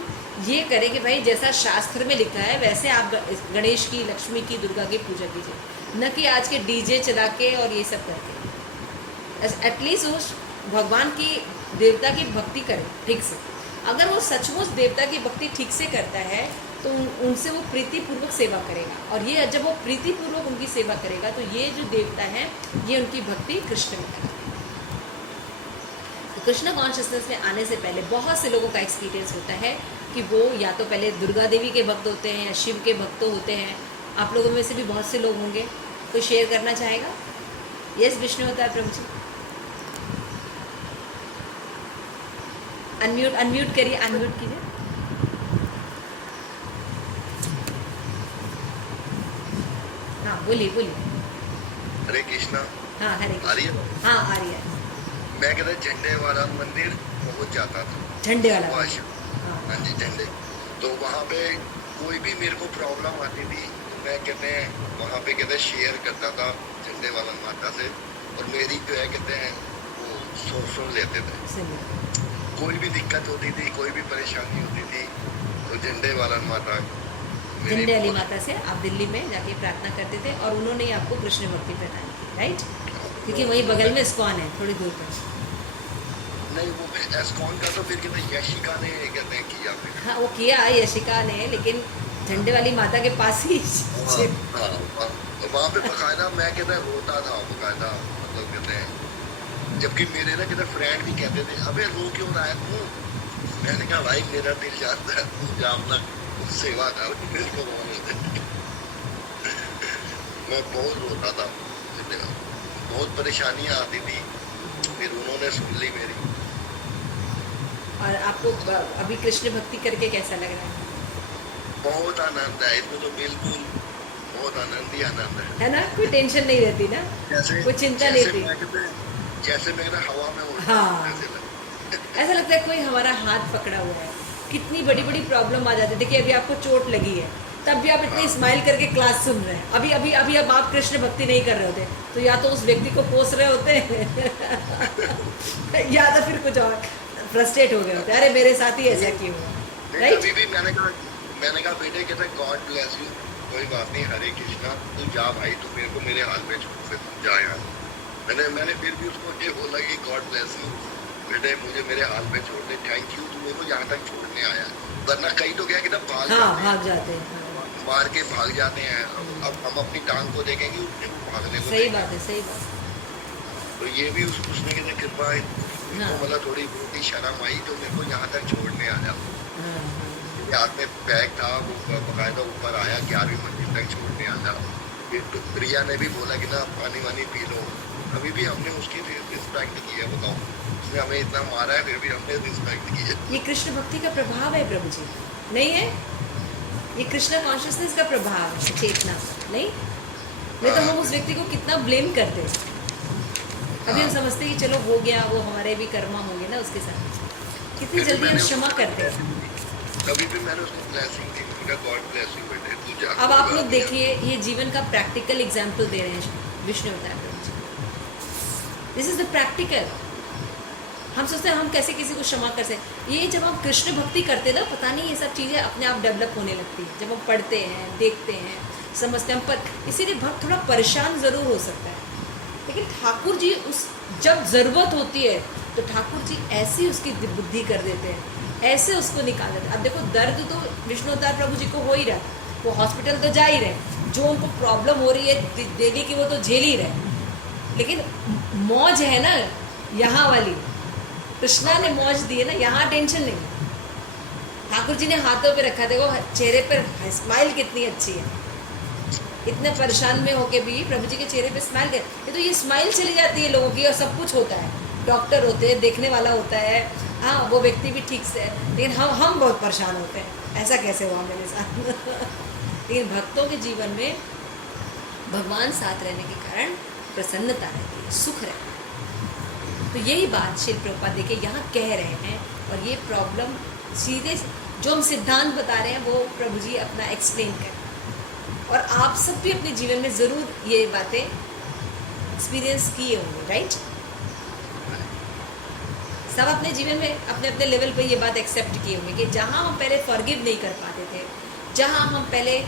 ये करें कि भाई जैसा शास्त्र में लिखा है वैसे आप गणेश की, लक्ष्मी की, दुर्गा की पूजा कीजिए, न कि आज के डीजे चला के और ये सब करके। एटलीस्ट उस भगवान की, देवता की भक्ति करें ठीक से। अगर वो सचमुच देवता की भक्ति ठीक से करता है तो उनसे वो प्रीतिपूर्वक सेवा करेगा, और ये जब वो प्रीतिपूर्वक उनकी सेवा करेगा तो ये जो देवता है ये उनकी भक्ति कृष्ण में करेगा। तो कृष्ण कॉन्शियसनेस में आने से पहले बहुत से लोगों का एक्सपीरियंस होता है कि वो या तो पहले दुर्गा देवी के भक्त होते हैं या शिव के भक्त होते हैं। आप लोगों में से भी बहुत से लोग होंगे, कोई शेयर करना चाहेगा? यस विष्णु होता है प्रभु जी, अनम्यूट करिए, अनम्यूट कीजिए। हाँ बोलिए बोलिए। हरे कृष्णा। हाँ हरे आ रही है? हाँ आ रही है। मैं कहता झंडे वाला मंदिर पहुंच जाता था, झंडे वाला वाश। हाँ हाँ जी, झंडे। तो वहाँ पे कोई भी मेरे को प्रॉब्लम आती थी, मैं कहते हैं वहाँ पे कहते हैं शेयर करता था झंडे वाला माता से, और मेरी जो है कहते हैं वो सुन लेते थे। सुनिए। कोई भी दिक्कत होती थी, कोई भी परेशानी होती थी, तो झंडे वाला माता, झंडे वाली माता से आप दिल्ली में जाके प्रार्थना करते थे और उन्होंने ही आपको कृष्ण भक्ति प्रदान की, राइट? क्योंकि वही बगल में इस्कॉन है, थोड़ी दूर पर। नहीं, वो एस्कॉन का तो फिर कहते हैं यशिका ने कहते हैं किया फिर। हाँ वो किया यशिका ने, लेकिन झंडे वाली माता के पास ही वहाँ पे बकायदा मैं कहता है रोता था बकायदा, मतलब कहते हैं, जबकि मेरे ना कहते फ्रेंड भी कहते थे अबे रो क्यों रहा है तू। मैंने कहा भाई मेरा दिल चाहता है तू जा अपना सेवा कर, मेरे को रोने दे। मैं बहुत रोता था, बहुत परेशानियां आती थी, फिर उन्होंने सुन ली मेरी। और आपको अभी कृष्ण भक्ति करके कैसा लग रहा बहुत आनंद है इसमें तो, बिल्कुल बहुत आनंद ही आनंद है ना? कोई टेंशन नहीं रहती ना, जैसे कोई चिंता नहीं रहती। जैसे मैं ना हवा में उड़ता हाँ। हूँ, ऐसे लगता है। ऐसा लगता है कोई हमारा हाथ पकड़ा हुआ है। कितनी बड़ी बड़ी प्रॉब्लम आ जाती है। देखिए अभी आपको चोट लगी है, तब भी आप इतनी स्माइल करके क्लास सुन रहे हैं। अभी अभी अभी अब आप कृष्ण भक्ति नहीं कर रहे होते तो या तो उस व्यक्ति को कोस रहे होते या तो फिर कुछ और फ्रस्ट्रेट हो गए होते, अरे मेरे साथ ही ऐसा क्यों हुआ, राइट? अभी भी मैंने कहा बेटे कहते गॉड ब्लेस यू, कोई बात नहीं, हरे कृष्णा, तू जा भाई, तू मेरे को मेरे हाल पे छोड़ दे, तू जा यार। मैंने फिर भी उसको ये बोला कि गॉड ब्लेस यू बेटे, मुझे मेरे हाल पे छोड़ दे, थैंक यू, तू मेरे को यहाँ तक छोड़ने आया। वरना कई तो क्या कि ना भाग जाते हैं। मार के भाग जाते हैं। अब हम अपनी टांग को देखेंगे, उसने को भागने को सही बात है, सही बात। तो ये भी उसने कहते कृपा तो मतलब थोड़ी बहुत ही शर्म आई तो मेरे को यहाँ तक छोड़ने आया। मेरे हाथ में बैग था, वो बकायदा ऊपर आया, 11वीं मंजिल तक छोड़ने आया। फिर तो प्रिया ने भी बोला कि ना पानी वानी पी लो। अभी भी हमने उसकी रिस्पेक्ट की है, बताओ, उसने हमें इतना मारा है फिर भी हमने रिस्पेक्ट की है। ये कृष्ण भक्ति का प्रभाव है प्रभु जी, नहीं है? ये कृष्ण कॉन्शियसनेस का प्रभाव है, चेतना नहीं? नहीं तो हम उस व्यक्ति को कितना ब्लेम करते हैं। अभी हम समझते हैं कि चलो हो गया, वो हमारे भी कर्मा होंगे ना उसके साथ, कितनी जल्दी हम क्षमा करते हैं। कभी भी मैंने उसको ब्लेसिंग दी, उनका गॉड ब्लेस यू बेटे, तू जा। अब आप लोग देखिए, ये जीवन का प्रैक्टिकल एग्जाम्पल दे रहे हैं विष्णु अवतार प्रभु ji. This is the practical. हम सोचते हैं हम कैसे किसी को क्षमा कर सकते। ये जब हम कृष्ण भक्ति करते हैं ना, पता नहीं ये सब चीज़ें अपने आप डेवलप होने लगती है। जब हम पढ़ते हैं, देखते हैं, समझते हैं, हम पर इसीलिए भक्त थोड़ा परेशान ज़रूर हो सकता है, लेकिन ठाकुर जी उस जब ज़रूरत होती है तो ठाकुर जी ऐसी उसकी बुद्धि कर देते हैं, ऐसे उसको निकाल देते हैं। अब देखो दर्द तो विष्णु अवतार प्रभु जी को हो ही रहा है, वो हॉस्पिटल तो जा ही रहे, जो उनको प्रॉब्लम हो रही है डेली की वो तो झेल ही रहे, लेकिन मौज है ना यहाँ वाली, कृष्णा ने मौज दी है ना, यहाँ टेंशन नहीं। ठाकुर जी ने हाथों पे रखा, देखो चेहरे पर स्माइल कितनी अच्छी है। इतने परेशान में होके भी प्रभु जी के चेहरे पे स्माइल कर, ये तो ये स्माइल चली जाती है लोगों की, और सब कुछ होता है, डॉक्टर होते हैं, देखने वाला होता है, हाँ वो व्यक्ति भी ठीक से, लेकिन हम बहुत परेशान होते हैं, ऐसा कैसे हुआ मेरे साथ। लेकिन भक्तों के जीवन में भगवान साथ रहने के कारण प्रसन्नता रहती है, सुख रहता है। तो यही बात श्री प्रभुपाद देखिए यहाँ कह रहे हैं, और ये प्रॉब्लम सीधे जो हम सिद्धांत बता रहे हैं वो प्रभु जी अपना एक्सप्लेन करें, और आप सब भी अपने जीवन में ज़रूर ये बातें एक्सपीरियंस किए होंगे, राइट? सब अपने जीवन में अपने अपने लेवल पे ये बात एक्सेप्ट किए होंगे कि जहाँ हम पहले फॉरगिव नहीं कर पाते थे, जहाँ हम पहले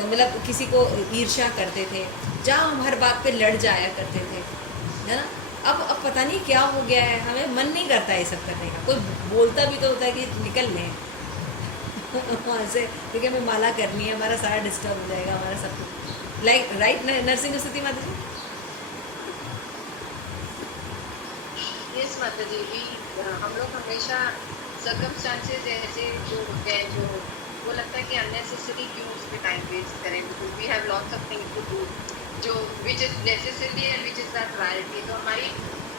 मतलब किसी को ईर्ष्या करते थे, जहाँ हम हर बात पे लड़ जाया करते थे, है ना, अब पता नहीं क्या हो गया है, हमें मन नहीं करता ये सब करने का। कोई बोलता भी तो होता है कि निकल लें वहाँ से, क्योंकि हमें माला करनी है, हमारा सारा डिस्टर्ब हो जाएगा, हमारा सब कुछ, लाइक राइट नरसिंह स्तुति माता जी। यस माता जी, भी हम लोग हमेशा सर्कमस्टांसेस ऐसे जो होते हैं, जो वो लगता है कि अननेसेसरी क्यों उस पर टाइम वेस्ट करें, because we have lots of things to do, जो which is necessary and which is not priority. तो हमारी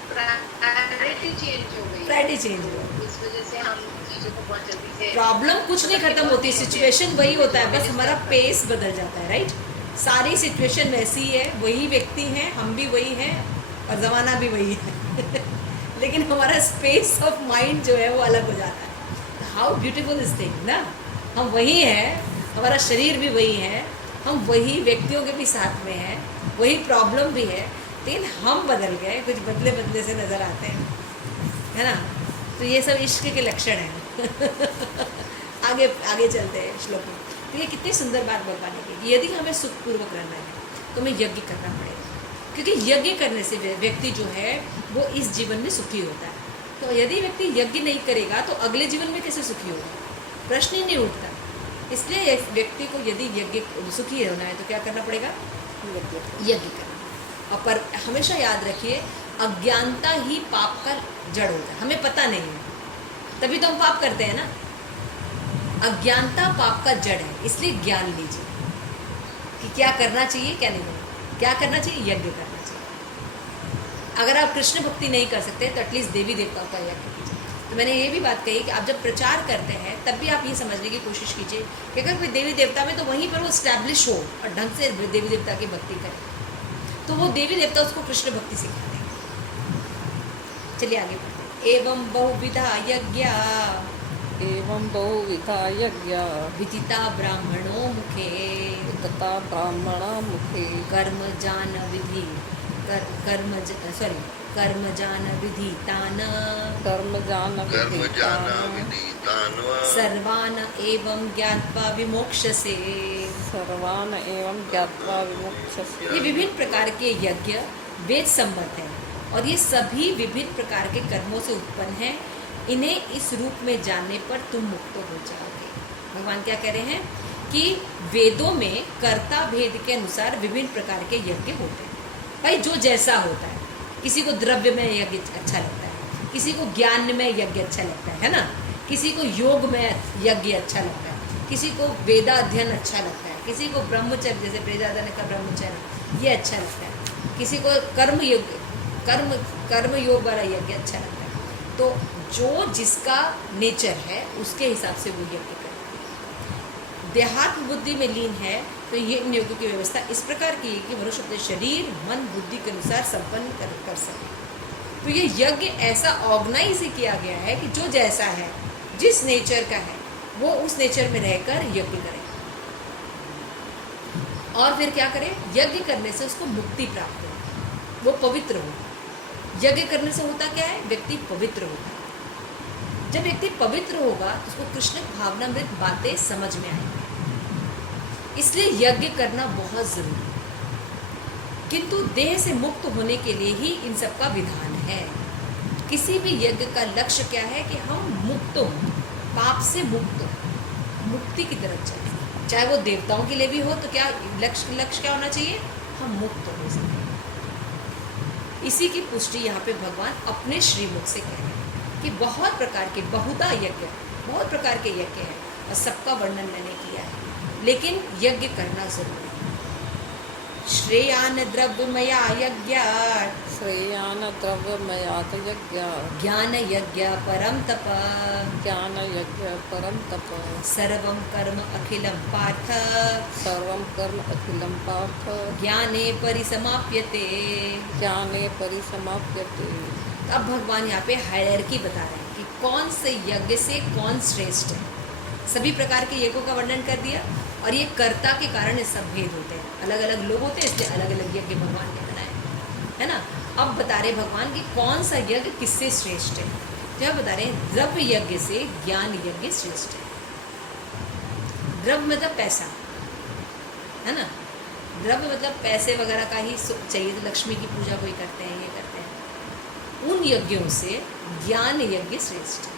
प्रायोरिटी चेंज हो गई, प्रायोरिटी चेंज हो गई, इस वजह से हम चीज़ों को बहुत जल्दी से, प्रॉब्लम कुछ नहीं खत्म होती, सिचुएशन वही होता है, बस हमारा पेस बदल जाता है, राइट? सारी सिचुएशन वैसी है, वही व्यक्ति हैं, हम भी वही हैं, और ज़माना भी वही है लेकिन हमारा स्पेस ऑफ माइंड जो है वो अलग हो जाता है। हाउ ब्यूटीफुल इज थिंग ना, हम वही हैं, हमारा शरीर भी वही है, हम वही व्यक्तियों के भी साथ में हैं, वही प्रॉब्लम भी है, लेकिन हम बदल गए, कुछ बदले बदले से नज़र आते हैं, है ना? तो ये सब इश्क के लक्षण हैं आगे आगे चलते हैं श्लोक में। तो ये कितनी सुंदर बात भगवान ने की, यदि हमें सुखपूर्वक रहना है तो हमें यज्ञ करना पड़ेगा, क्योंकि यज्ञ करने से व्यक्ति जो है वो इस जीवन में सुखी होता है। तो यदि व्यक्ति यज्ञ नहीं करेगा तो अगले जीवन में कैसे सुखी होगा, प्रश्न ही नहीं उठता। इसलिए व्यक्ति को यदि यज्ञ सुखी होना है तो क्या करना पड़ेगा, यज्ञ करना। और पर हमेशा याद रखिए, अज्ञानता ही पाप का जड़ होता है, हमें पता नहीं है, तभी तो हम पाप करते हैं ना। अज्ञानता पाप का जड़ है, इसलिए ज्ञान लीजिए कि क्या करना चाहिए क्या नहीं करना, क्या करना चाहिए, यज्ञ करना चाहिए। अगर आप कृष्ण भक्ति नहीं कर सकते तो एटलीस्ट देवी देवताओं का यज्ञ कीजिए। तो मैंने ये भी बात कही कि आप जब प्रचार करते हैं तब भी आप ये समझने की कोशिश कीजिए कि अगर कोई देवी देवता में तो वहीं पर वो स्टैब्लिश हो और ढंग से देवी देवता की भक्ति करे, तो वो देवी देवता उसको कृष्ण भक्ति सिखा देंगे। चलिए आगे बढ़ते। एवं बहुविधा यज्ञा एवं बहुविधा यज्ञ विदिता ब्राह्मणों मुखे तथा ब्राह्मणा मुखे कर्मजान विधि कर्मजान विधितान कर्मजान कर्म जाना विधितान विदितान्वा सर्वान एवं ज्ञात्वा विमोक्षसे। सर्वान एवं ज्ञात्वा विमुक्षसे। ये विभिन्न प्रकार के यज्ञ वेद सम्मत हैं और ये सभी विभिन्न प्रकार के कर्मों से उत्पन्न हैं। इन्हें इस रूप में जानने पर तुम मुक्त हो जाओगे। भगवान क्या कह रहे हैं कि वेदों में कर्ता भेद के अनुसार विभिन्न प्रकार के यज्ञ होते हैं। भाई जो जैसा होता है, किसी को द्रव्य में यज्ञ अच्छा लगता है, किसी को ज्ञान में यज्ञ अच्छा लगता है ना, किसी को योग में यज्ञ अच्छा लगता है, किसी को वेदाध्ययन अच्छा लगता है, किसी को ब्रह्मचर्य जैसे वेदाध्ययन का ब्रह्मचर्य ये अच्छा लगता है, किसी को कर्म योग वाला यज्ञ अच्छा लगता है। तो जो जिसका नेचर है उसके हिसाब से वो यज्ञ करता है। देहात्म बुद्धि में लीन है तो ये इन यज्ञों की व्यवस्था इस प्रकार की है कि मनुष्य अपने शरीर मन बुद्धि के अनुसार संपन्न कर सके। तो ये यज्ञ ऐसा ऑर्गेनाइज ही किया गया है कि जो जैसा है, जिस नेचर का है, वो उस नेचर में रहकर यज्ञ करे। और फिर क्या करे, यज्ञ करने से उसको मुक्ति प्राप्त हो, वो पवित्र हो। यज्ञ करने से होता क्या है, व्यक्ति पवित्र होता है। जब व्यक्ति पवित्र होगा तो उसको कृष्ण भावनामृत बातें समझ में आएंगी। इसलिए यज्ञ करना बहुत जरूरी है। किंतु देह से मुक्त होने के लिए ही इन सब का विधान है। किसी भी यज्ञ का लक्ष्य क्या है कि हम मुक्त हो, पाप से मुक्त हो, मुक्ति की तरफ चले। चाहे वो देवताओं के लिए भी हो तो क्या लक्ष्य क्या होना चाहिए, हम मुक्त हो सकें। इसी की पुष्टि यहाँ पे भगवान अपने श्रीमुख से कह रहे हैं कि बहुत प्रकार के बहुत प्रकार के यज्ञ हैं और सबका वर्णन मैंने किया है, लेकिन यज्ञ करना जरूरी है। श्रेयान द्रव्यमया यज्ञ श्रेयान द्रव्यमयात यज्ञ ज्ञान यज्ञ परम तप ज्ञान यज्ञ परम तप सर्वं कर्म अखिलं पार्थ सर्वं कर्म अखिलं पार्थ ज्ञाने परिसमाप्यते। ज्ञाने परिसमाप्यते। अब भगवान यहाँ पे हायरार्की बता रहे हैं कि कौन से यज्ञ से कौन श्रेष्ठ है। सभी प्रकार के यज्ञों का वर्णन कर दिया और ये कर्ता के कारण ये सब भेद होते हैं, अलग अलग लोग होते हैं, इसलिए अलग अलग यज्ञ भगवान ने बनाए, है ना। अब बता रहे भगवान कि कौन सा यज्ञ किससे श्रेष्ठ है। तो यह बता रहे हैं द्रव्य यज्ञ से ज्ञान यज्ञ श्रेष्ठ है। द्रव्य मतलब पैसा, है ना। द्रव्य मतलब पैसे वगैरह का ही चाहिए, तो लक्ष्मी की पूजा कोई करते हैं, ये करते हैं। उन यज्ञों से ज्ञान यज्ञ श्रेष्ठ है।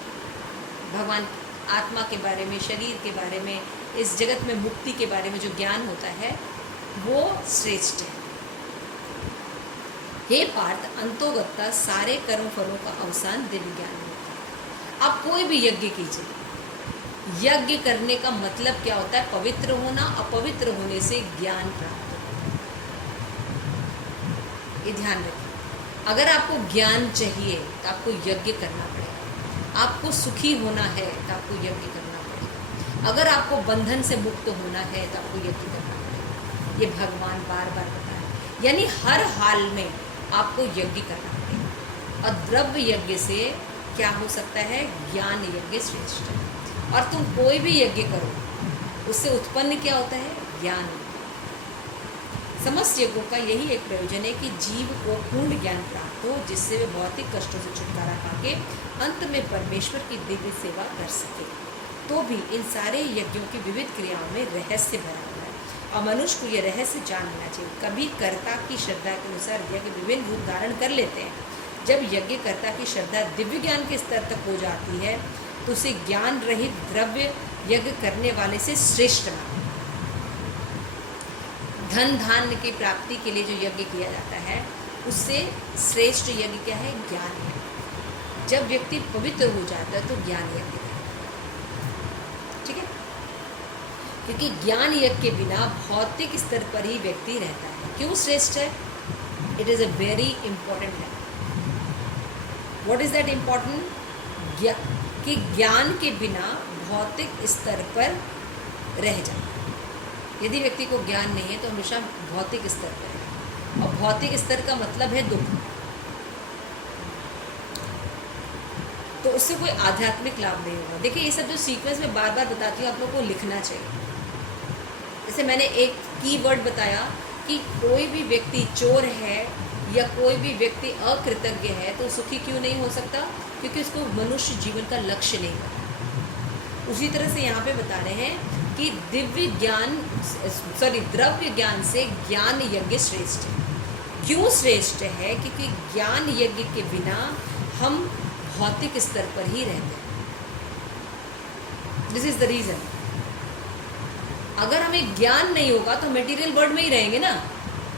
भगवान आत्मा के बारे में, शरीर के बारे में, इस जगत में मुक्ति के बारे में जो ज्ञान होता है वो श्रेष्ठ है। हे पार्थ, अंतोगत्ता सारे कर्म फलों का अवसान दिव्य ज्ञान होता है। आप कोई भी यज्ञ कीजिए, यज्ञ करने का मतलब क्या होता है, पवित्र होना। अपवित्र होने से ज्ञान प्राप्त होता है, ये ध्यान रखिए। अगर आपको ज्ञान चाहिए तो आपको यज्ञ करना पड़ेगा। आपको सुखी होना है तो आपको यज्ञ करना पड़ेगा। अगर आपको बंधन से मुक्त होना है तो आपको यज्ञ करना पड़ेगा। ये भगवान बार बार बता रहे हैं, यानी हर हाल में आपको यज्ञ करना पड़ेगा। और द्रव्य यज्ञ से क्या हो सकता है, ज्ञान यज्ञ श्रेष्ठ है। और तुम कोई भी यज्ञ करो, उससे उत्पन्न क्या होता है, ज्ञान। समस्त यज्ञों का यही एक प्रयोजन है कि जीव को पूर्ण ज्ञान प्राप्त हो, जिससे वे भौतिक कष्टों से छुटकारा पाके अंत में परमेश्वर की दिव्य सेवा कर सके। तो भी इन सारे यज्ञों की विविध क्रियाओं में रहस्य भरा हुआ है और मनुष्य को यह रहस्य जान लेना चाहिए। कभी कर्ता की श्रद्धा के अनुसार यज्ञ विभिन्न रूप धारण कर लेते हैं। जब यज्ञकर्ता की श्रद्धा दिव्य ज्ञान के स्तर तक हो जाती है तो उसे ज्ञान रहित द्रव्य यज्ञ करने वाले से श्रेष्ठ माना। धन धान्य की प्राप्ति के लिए जो यज्ञ किया जाता है उससे श्रेष्ठ यज्ञ क्या है, ज्ञान है। जब व्यक्ति पवित्र हो जाता है तो ज्ञान यज्ञ है, ठीक है। क्योंकि ज्ञान यज्ञ के बिना भौतिक स्तर पर ही व्यक्ति रहता है। क्यों श्रेष्ठ है? It is a very important है। What is that important? कि ज्ञान के बिना भौतिक स्तर पर रह जाता है। यदि व्यक्ति को ज्ञान नहीं है तो हमेशा भौतिक स्तर पर है, और भौतिक स्तर का मतलब है दुख। तो उससे कोई आध्यात्मिक लाभ नहीं होगा। देखिए, ये सब जो सीक्वेंस में बार बार बताती हूँ, आप लोगों को लिखना चाहिए। जैसे मैंने एक कीवर्ड बताया कि कोई भी व्यक्ति चोर है या कोई भी व्यक्ति अकृतज्ञ है तो सुखी क्यों नहीं हो सकता? क्योंकि उसको मनुष्य जीवन का लक्ष्य नहीं पता। उसी तरह से यहाँ पे बता रहे हैं कि द्रव्य ज्ञान से ज्ञान यज्ञ श्रेष्ठ है। क्यों श्रेष्ठ है? क्योंकि ज्ञान यज्ञ के बिना हम भौतिक स्तर पर ही रहते हैं। This is the reason. अगर हमें ज्ञान नहीं होगा तो मटेरियल वर्ल्ड में ही रहेंगे ना,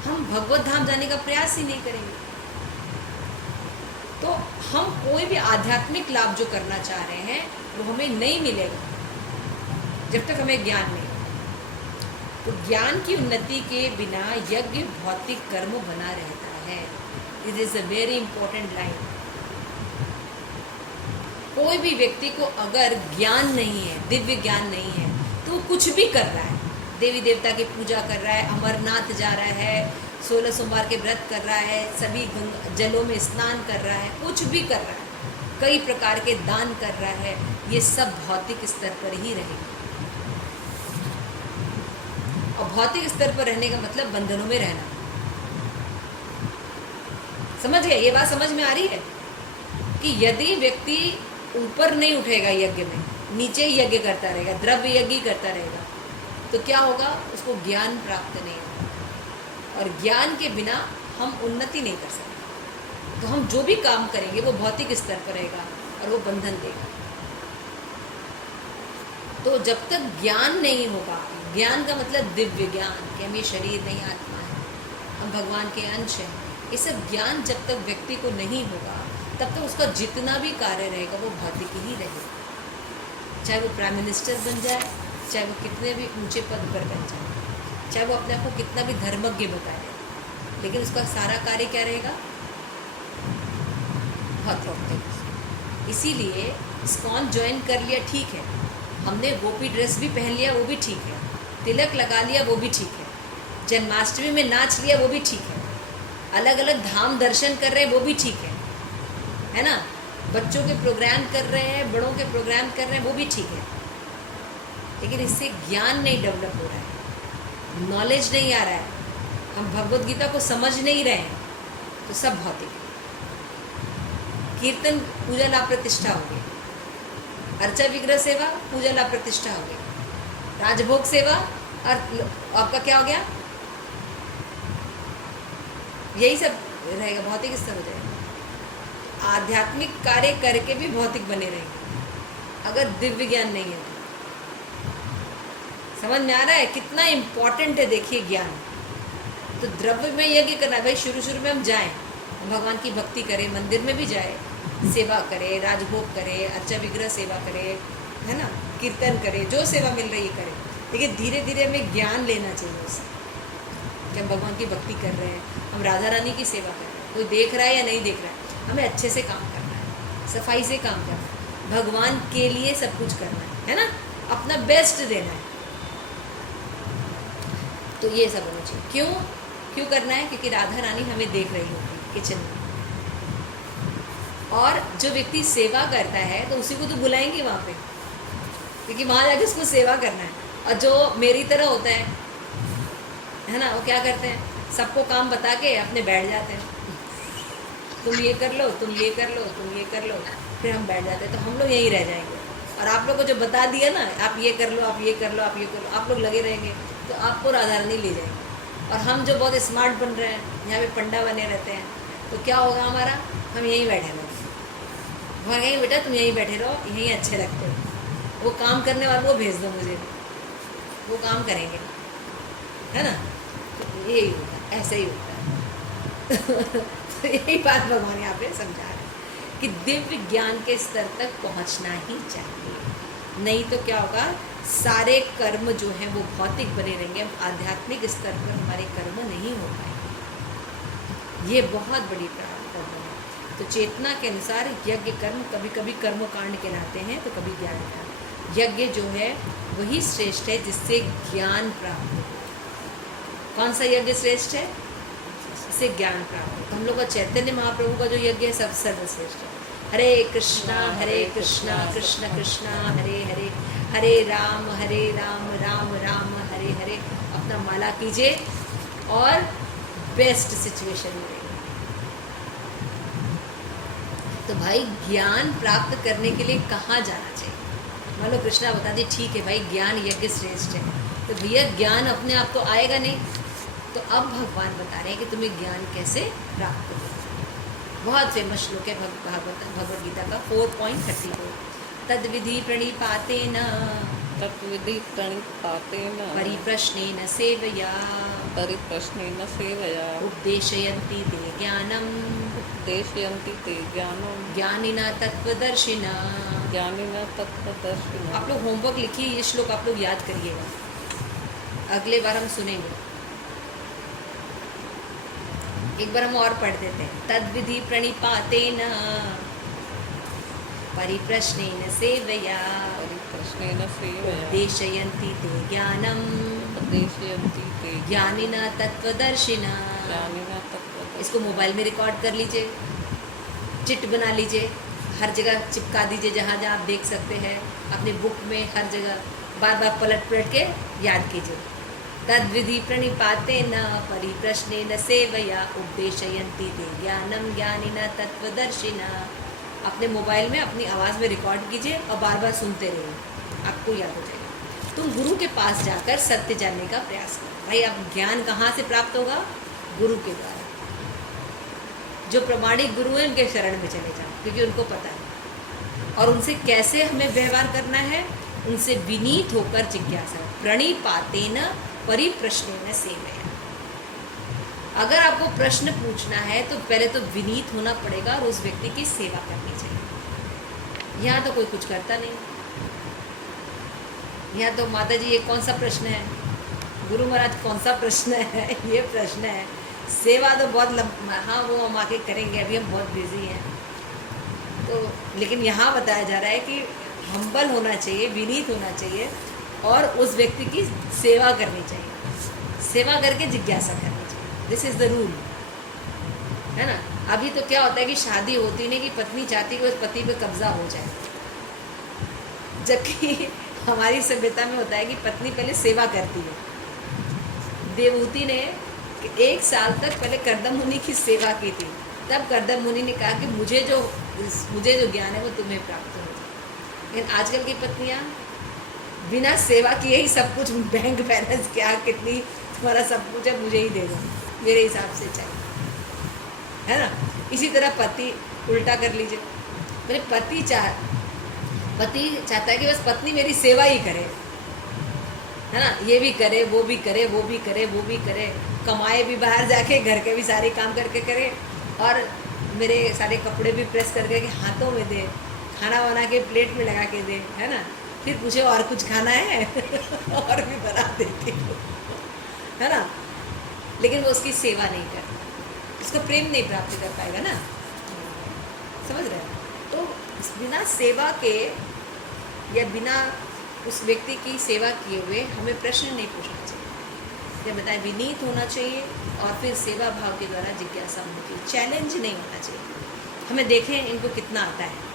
हम भगवत धाम जाने का प्रयास ही नहीं करेंगे। तो हम कोई भी आध्यात्मिक लाभ जो करना चाह रहे हैं वो हमें नहीं मिलेगा जब तक हमें ज्ञान नहीं होगा। तो ज्ञान की उन्नति के बिना यज्ञ भौतिक कर्म बना रहता है। It is a very important line. कोई भी व्यक्ति को अगर ज्ञान नहीं है, दिव्य ज्ञान नहीं है, तो वो कुछ भी कर रहा है। देवी देवता की पूजा कर रहा है, अमरनाथ जा रहा है, 16 सोमवार के व्रत कर रहा है, सभी जलों में स्नान कर रहा है, कुछ भी कर रहा है, कई प्रकार के दान कर रहा है, ये सब भौतिक स्तर पर ही रहेगा। और भौतिक स्तर पर रहने का मतलब बंधनों में रहना। समझ गए? ये बात समझ में आ रही है कि यदि व्यक्ति ऊपर नहीं उठेगा यज्ञ में, नीचे ही यज्ञ करता रहेगा, द्रव्य यज्ञ करता रहेगा, तो क्या होगा? उसको ज्ञान प्राप्त नहीं होगा। और ज्ञान के बिना हम उन्नति नहीं कर सकते। तो हम जो भी काम करेंगे वो भौतिक स्तर पर रहेगा और वो बंधन देगा। तो जब तक ज्ञान नहीं होगा, ज्ञान का मतलब दिव्य ज्ञान कि हम ये शरीर नहीं, आत्मा है, हम भगवान के अंश हैं, ये सब ज्ञान जब तक व्यक्ति को नहीं होगा तब तक उसका जितना भी कार्य रहेगा वो भौतिक ही रहेगा। चाहे वो प्राइम मिनिस्टर बन जाए, चाहे वो कितने भी ऊंचे पद पर बन जाए, चाहे वो अपने आप को कितना भी धर्मज्ञ बताए, लेकिन उसका सारा कार्य क्या रहेगा? भौतिक। इसीलिए इस्कॉन ज्वाइन कर लिया ठीक है, हमने गोपी ड्रेस भी पहन लिया वो भी ठीक है, तिलक लगा लिया वो भी ठीक है, जन्माष्टमी में नाच लिया वो भी ठीक है, अलग अलग धाम दर्शन कर रहे हैं वो भी ठीक है ना, बच्चों के प्रोग्राम कर रहे हैं, बड़ों के प्रोग्राम कर रहे हैं वो भी ठीक है, लेकिन इससे ज्ञान नहीं डेवलप हो रहा है, नॉलेज नहीं आ रहा है, हम भगवत गीता को समझ नहीं रहे हैं, तो सब भौतिक है। कीर्तन पूजा लाभ प्रतिष्ठा हो गई, अर्चा विग्रह सेवा पूजा लाभ प्रतिष्ठा हो गई, राजभोग सेवा और आपका क्या हो गया? यही सब रहेगा, भौतिक स्तर हो जाएगा। आध्यात्मिक कार्य करके भी भौतिक बने रहेंगे अगर दिव्य ज्ञान नहीं है। समझ में आ रहा है कितना इम्पोर्टेंट है? देखिए ज्ञान तो द्रव्य में यज्ञ करना। भाई शुरू में हम जाएं, भगवान की भक्ति करें, मंदिर में भी जाए, सेवा करें, राजभोग करें, अर्चा विग्रह सेवा करें, है ना, कीर्तन करें, जो सेवा मिल रही है करें, लेकिन धीरे धीरे हमें ज्ञान लेना चाहिए उससे कि हम भगवान की भक्ति कर रहे हैं, हम राधा रानी की सेवा कर रहे हैं, कोई देख रहा है या नहीं देख रहा है, हमें अच्छे से काम करना है, सफाई से काम करना है, भगवान के लिए सब कुछ करना है ना, अपना बेस्ट देना है। तो ये सब होना चाहिए। क्यों करना है? क्योंकि राधा रानी हमें देख रही होगी किचन में, और जो व्यक्ति सेवा करता है तो उसी को तो बुलाएंगे वहाँ पे, क्योंकि वहाँ जाके उसको सेवा करना है। और जो मेरी तरह होता है ना, वो क्या करते हैं? सबको काम बता के अपने बैठ जाते हैं, तुम ये कर लो, तुम ये कर लो, तुम ये कर लो, फिर हम बैठ जाते हैं। तो हम लोग यहीं रह जाएंगे, और आप लोग को जो बता दिया ना, आप ये कर लो, आप ये कर लो, आप ये कर लो, आप लोग लगे रहेंगे, तो आपको राधा रानी ले जाएंगे। और हम जो बहुत स्मार्ट बन रहे हैं, यहाँ पे पंडा बने रहते हैं, तो क्या होगा हमारा? हम यहीं बैठे रहो, वहाँ यहीं बेटा तुम यहीं बैठे रहो, यहीं अच्छे लगते हो, वो काम करने वालों को भेज दो मुझे, वो काम करेंगे, है ना। तो यही होता है, ऐसे ही होता है। तो यही बात भगवान यहाँ पे समझा रहे हैं कि दिव्य ज्ञान के स्तर तक पहुँचना ही चाहिए। नहीं तो क्या होगा, सारे कर्म जो हैं वो भौतिक बने रहेंगे, हम आध्यात्मिक स्तर पर हमारे कर्म नहीं हो पाएंगे। ये बहुत बड़ी प्रॉब्लम है। तो चेतना के अनुसार यज्ञ कर्म कभी कभी कर्मकांड कहलाते हैं, तो कभी ज्ञान कांड। यज्ञ जो है वही श्रेष्ठ है जिससे ज्ञान प्राप्त हो। कौन सा यज्ञ श्रेष्ठ है? जिससे ज्ञान प्राप्त हो। तो हम लोग का चैतन्य महाप्रभु का जो यज्ञ है सब सर्वश्रेष्ठ है। हरे कृष्णा कृष्ण कृष्णा हरे हरे, हरे राम राम राम हरे हरे। अपना माला कीजिए और बेस्ट सिचुएशन में रहिए। तो भाई ज्ञान प्राप्त करने के लिए कहाँ जाना चाहिए? मान लो कृष्णा बता दी ठीक है भाई ज्ञान यज्ञ श्रेष्ठ है, तो भैया ज्ञान अपने आप तो आएगा नहीं। तो अब भगवान बता रहे हैं कि तुम्हें ज्ञान कैसे प्राप्त हो। बहुत फेमस श्लोक है भगवद गीता का 4.34, तद्विधि प्रणिपातेन तत्विधि प्रणिपातेन परिप्रश्नेन सेवया परिप्रश्नेन सेवया उपदेशयन्ति ते ज्ञानम् उपदेशयन्ति ते ज्ञानं ज्ञानिना तत्त्वदर्शिना। ज्ञानिना तत्त्वदर्शिना। आप लोग होमवर्क लिखिए, ये श्लोक आप लोग याद करिएगा, अगले बार हम सुनेंगे। एक बार हम और पढ़ देते हैं। तद्विधि प्रणिपातेन परिप्रश्नेन सेवया परिप्रश्नेन सेवया उपदेशयन्ति ते ज्ञानम् उपदेशयन्ति ते ज्ञानिना तत्त्वदर्शिना। ज्ञानिना तत्त्वदर्शिना। इसको मोबाइल में रिकॉर्ड कर लीजिए, चिट बना लीजिए, हर जगह चिपका दीजिए जहाँ जहाँ आप देख सकते हैं, अपने बुक में हर जगह बार बार पलट पलट के याद कीजिए। तद्विधि प्रणिपातेन परिप्रश्नेन सेवया उपदेशयन्ति ते ज्ञानम् ज्ञानिना तत्त्वदर्शिना। अपने मोबाइल में अपनी आवाज़ में रिकॉर्ड कीजिए और बार बार सुनते रहिए, आपको याद हो जाएगा। तुम गुरु के पास जाकर सत्य जानने का प्रयास करो। भाई अब ज्ञान कहाँ से प्राप्त होगा? गुरु के द्वारा। जो प्रमाणिक गुरु हैं उनके शरण में चले जाओ, क्योंकि उनको पता है। और उनसे कैसे हमें व्यवहार करना है? उनसे विनीत होकर जिज्ञासा। प्रणिपातेन परिप्रश्नेन सेवया। अगर आपको प्रश्न पूछना है तो पहले तो विनीत होना पड़ेगा और उस व्यक्ति की सेवा करनी चाहिए। यहाँ तो कोई कुछ करता नहीं। यहाँ तो माता जी ये कौन सा प्रश्न है? गुरु महाराज कौन सा प्रश्न है? ये प्रश्न है। सेवा तो बहुत हाँ वो हम आके करेंगे, अभी हम बहुत बिजी हैं। तो लेकिन यहाँ बताया जा रहा है कि हम्बल होना चाहिए, विनीत होना चाहिए और उस व्यक्ति की सेवा करनी चाहिए। सेवा करके जिज्ञासा करनी चाहिए। दिस इज़ द रूल, है ना। अभी तो क्या होता है कि शादी होती नहीं कि पत्नी चाहती है कि उस पति पे कब्जा हो जाए, जबकि हमारी सभ्यता में होता है कि पत्नी पहले सेवा करती है। देवहूति ने 1 साल तक पहले कर्दम मुनि की सेवा की थी, तब कर्दम मुनि ने कहा कि मुझे जो ज्ञान है वो तुम्हें प्राप्त हो जाए। लेकिन आजकल की पत्नियाँ बिना सेवा किए ही सब कुछ, बैंक बैलेंस क्या, कितनी तुम्हारा सब कुछ है मुझे ही दे दो, मेरे हिसाब से चाहिए, है ना। इसी तरह पति उल्टा कर लीजिए। मेरे पति चाहता है कि बस पत्नी मेरी सेवा ही करे, है ना। ये भी करे, वो भी करे, वो भी करे, वो भी करे, कमाए भी बाहर जाके, घर के भी सारे काम करके करे, और मेरे सारे कपड़े भी प्रेस करके के हाथों में दे, खाना बना के प्लेट में लगा के दे, है ना। फिर पूछे और कुछ खाना है और भी बना देती हूँ, है ना। लेकिन वो उसकी सेवा नहीं करता, उसको प्रेम नहीं प्राप्त कर पाएगा ना, समझ रहे हैं। तो बिना सेवा के या बिना उस व्यक्ति की सेवा किए हुए हमें प्रश्न नहीं पूछना चाहिए। जब बताएं विनीत होना चाहिए और फिर सेवा भाव के द्वारा जिज्ञासा होनी चाहिए, चैलेंज नहीं होना चाहिए। हमें देखें इनको कितना आता है।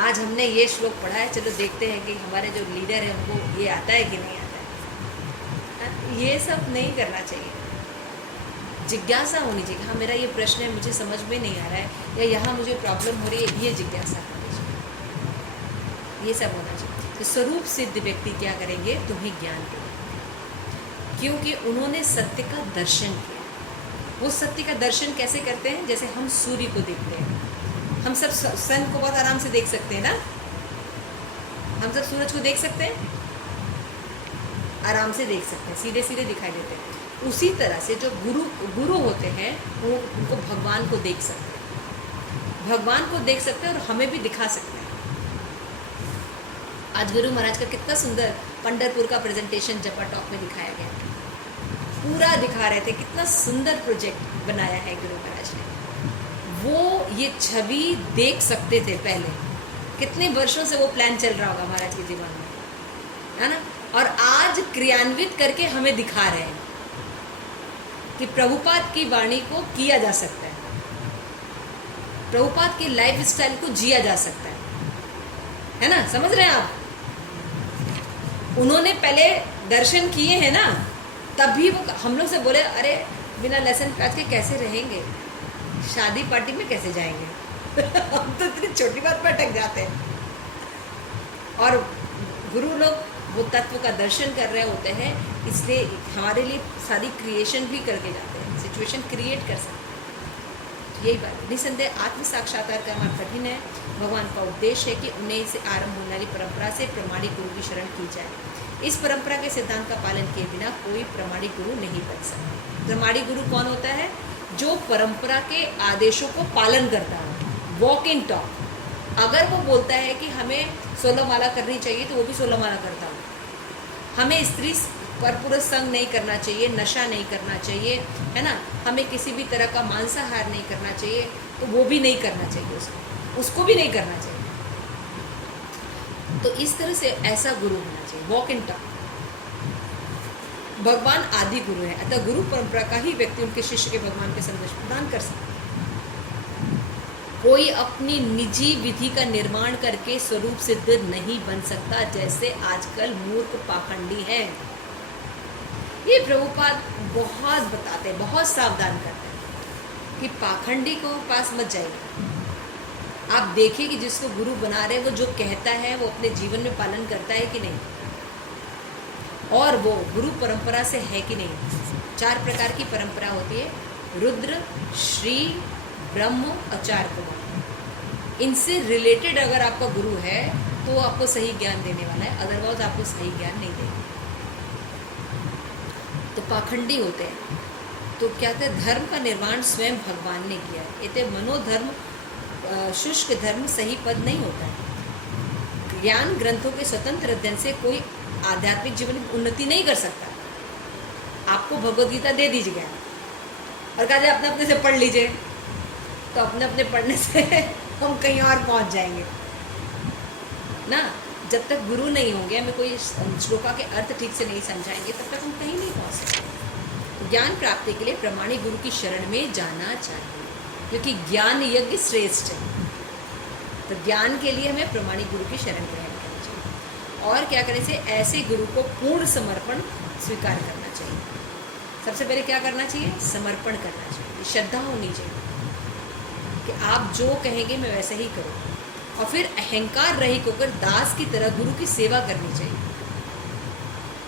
आज हमने ये श्लोक पढ़ा है, चलो देखते हैं कि हमारे जो लीडर है उनको ये आता है कि नहीं आता है। ये सब नहीं करना चाहिए। जिज्ञासा होनी चाहिए। हाँ मेरा ये प्रश्न है, मुझे समझ में नहीं आ रहा है, या यहाँ मुझे प्रॉब्लम हो रही है, ये जिज्ञासा करनी चाहिए। ये सब होना चाहिए। तो स्वरूप सिद्ध व्यक्ति क्या करेंगे? तुम्हें ज्ञान देंगे, क्योंकि उन्होंने सत्य का दर्शन किया। वो सत्य का दर्शन कैसे करते हैं? जैसे हम सूर्य को देखते हैं, हम सब सन को बहुत आराम से देख सकते हैं ना, हम सब सूरज को देख सकते हैं, आराम से देख सकते हैं, सीधे सीधे दिखाई देते हैं। उसी तरह से जो गुरु होते हैं वो उनको भगवान को देख सकते हैं, भगवान को देख सकते हैं और हमें भी दिखा सकते हैं। आज गुरु महाराज का कितना सुंदर पंढरपुर का प्रेजेंटेशन जपा टॉक में दिखाया गया, पूरा दिखा रहे थे, कितना सुंदर प्रोजेक्ट बनाया है गुरु महाराज ने। वो ये छवि देख सकते थे पहले, कितने वर्षों से वो प्लान चल रहा होगा महाराज के जीवन में, है ना, और आज क्रियान्वित करके हमें दिखा रहे हैं कि प्रभुपाद की वाणी को किया जा सकता है, प्रभुपाद की लाइफ स्टाइल को जिया जा सकता है ना, समझ रहे हैं आप। उन्होंने पहले दर्शन किए हैं ना, तभी वो हम लोग से बोले अरे बिना लेसन प्याज के कैसे रहेंगे, शादी पार्टी में कैसे जाएंगे हम तो इतनी छोटी बात पर अटक जाते हैं। और गुरु लोग वो तत्व का दर्शन कर रहे होते हैं, इसलिए हमारे लिए सारी क्रिएशन भी करके जाते हैं, सिचुएशन क्रिएट कर सकते हैं। यही बात निसंदेह आत्म साक्षात्कार करना कठिन है। भगवान का उद्देश्य है कि उन्हें से आरंभ होने वाली परंपरा से प्रमाणिक गुरु की शरण की जाए। इस परंपरा के सिद्धांत का पालन किए बिना कोई प्रमाणिक गुरु नहीं बन सकता। प्रमाणिक गुरु कौन होता है? जो परंपरा के आदेशों को पालन करता है, वॉक इन टॉक। अगर वो बोलता है कि हमें 16 माला करनी चाहिए तो वो भी 16 माला करता है। हमें स्त्री पर पुरुष संग नहीं करना चाहिए, नशा नहीं करना चाहिए, है ना, हमें किसी भी तरह का मांसाहार नहीं करना चाहिए, तो वो भी नहीं करना चाहिए, उसको भी नहीं करना चाहिए। तो इस तरह से ऐसा गुरु होना चाहिए, वॉक इन टॉक। भगवान आदि गुरु है, अतः गुरु परंपरा का ही व्यक्ति उनके शिष्य के भगवान के संदेश प्रदान कर सकता है। कोई अपनी निजी विधि का निर्माण करके स्वरूप सिद्ध नहीं बन सकता, जैसे आजकल मूर्ख पाखंडी हैं। ये प्रभुपाद बहुत बताते हैं, बहुत सावधान करते हैं कि पाखंडी को पास मत जाइए। आप देखिए कि जिसको गुरु बना रहे हैं वो जो कहता है वो अपने जीवन में पालन करता है कि नहीं, और वो गुरु परंपरा से है कि नहीं। 4 प्रकार की परंपरा होती है, रुद्र, श्री, ब्रह्म और 4 कुमार। इनसे रिलेटेड अगर आपका गुरु है तो आपको सही ज्ञान देने वाला है, अदरवाइज आपको सही ज्ञान नहीं देगा। तो पाखंडी होते हैं, तो क्या कहते हैं, धर्म का निर्माण स्वयं भगवान ने किया है। इतने मनोधर्म शुष्क धर्म सही पद नहीं होता है। ज्ञान ग्रंथों के स्वतंत्र अध्ययन से कोई आध्यात्मिक जीवन की उन्नति नहीं कर सकता। आपको भगवद गीता दे दीजिए ज्ञान और कहा जाए अपने अपने से पढ़ लीजिए, तो अपने अपने पढ़ने से हम कहीं और पहुंच जाएंगे ना। जब तक गुरु नहीं होंगे, हमें कोई श्लोका के अर्थ ठीक से नहीं समझाएंगे, तब तक हम कहीं नहीं पहुंच सकते। ज्ञान प्राप्ति के लिए प्रमाणिक गुरु की शरण में जाना चाहिए, क्योंकि ज्ञान यज्ञ श्रेष्ठ है। तो ज्ञान के लिए हमें प्रमाणिक गुरु की शरण ग्रहण करनी चाहिए। और क्या करने से, ऐसे गुरु को पूर्ण समर्पण स्वीकार करना चाहिए। सबसे पहले क्या करना चाहिए? समर्पण करना चाहिए, श्रद्धा होनी चाहिए कि आप जो कहेंगे मैं वैसे ही करूँ। और फिर अहंकार रहित होकर दास की तरह गुरु की सेवा करनी चाहिए।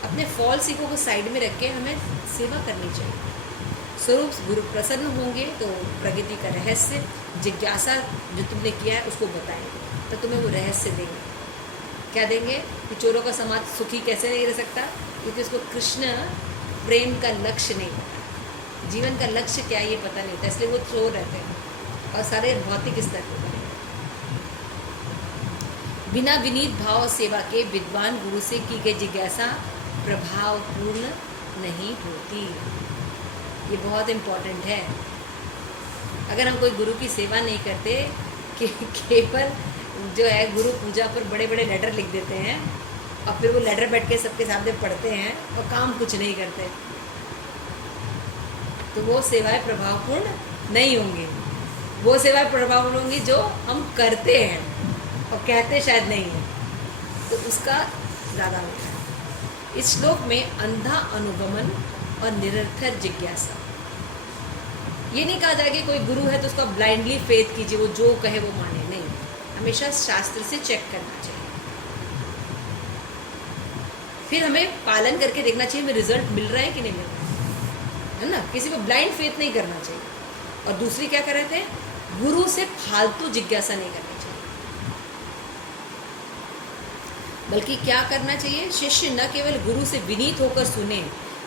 अपने फॉल्स ईगो को साइड में रख के हमें सेवा करनी चाहिए। स्वरूप गुरु प्रसन्न होंगे तो प्रगति का रहस्य, जिज्ञासा जो तुमने किया है उसको बताएंगे, तो तुम्हें वो रहस्य देंगे। क्या देंगे? कि चोरों का समाज सुखी कैसे नहीं रह सकता, क्योंकि उसको कृष्ण प्रेम का लक्ष्य नहीं पता, जीवन का लक्ष्य क्या है ये पता नहीं होता, इसलिए वो चोर रहते हैं और सारे भौतिक स्तर पर बने। बिना विनीत भाव और सेवा के विद्वान गुरु से की गई जिज्ञासा प्रभावपूर्ण नहीं होती। ये बहुत इम्पोर्टेंट है। अगर हम कोई गुरु की सेवा नहीं करते, कि केवल जो है गुरु पूजा पर बड़े बड़े लेटर लिख देते हैं और फिर वो लेटर बैठ के सबके सामने पढ़ते हैं और काम कुछ नहीं करते, तो वो सेवाएं प्रभावपूर्ण नहीं होंगी। वो सेवाएं प्रभावपूर्ण होंगी जो हम करते हैं और कहते शायद नहीं है, तो उसका ज़्यादा होता है। इस श्लोक में अंधा अनुगमन और निरर्थक जिज्ञासा, ये नहीं कहा जाए कि कोई गुरु है तो उसका ब्लाइंडली फेथ कीजिए, वो जो कहे वो माने, नहीं। हमेशा शास्त्र से चेक करना चाहिए, फिर हमें पालन करके देखना चाहिए हमें रिजल्ट मिल रहा है कि नहीं मिल रहा है ना। किसी को ब्लाइंड फेथ नहीं करना चाहिए। और दूसरी क्या कर रहे थे, गुरु से फालतू जिज्ञासा नहीं करनी चाहिए, बल्कि क्या करना चाहिए, शिष्य न केवल गुरु से विनीत होकर सुने,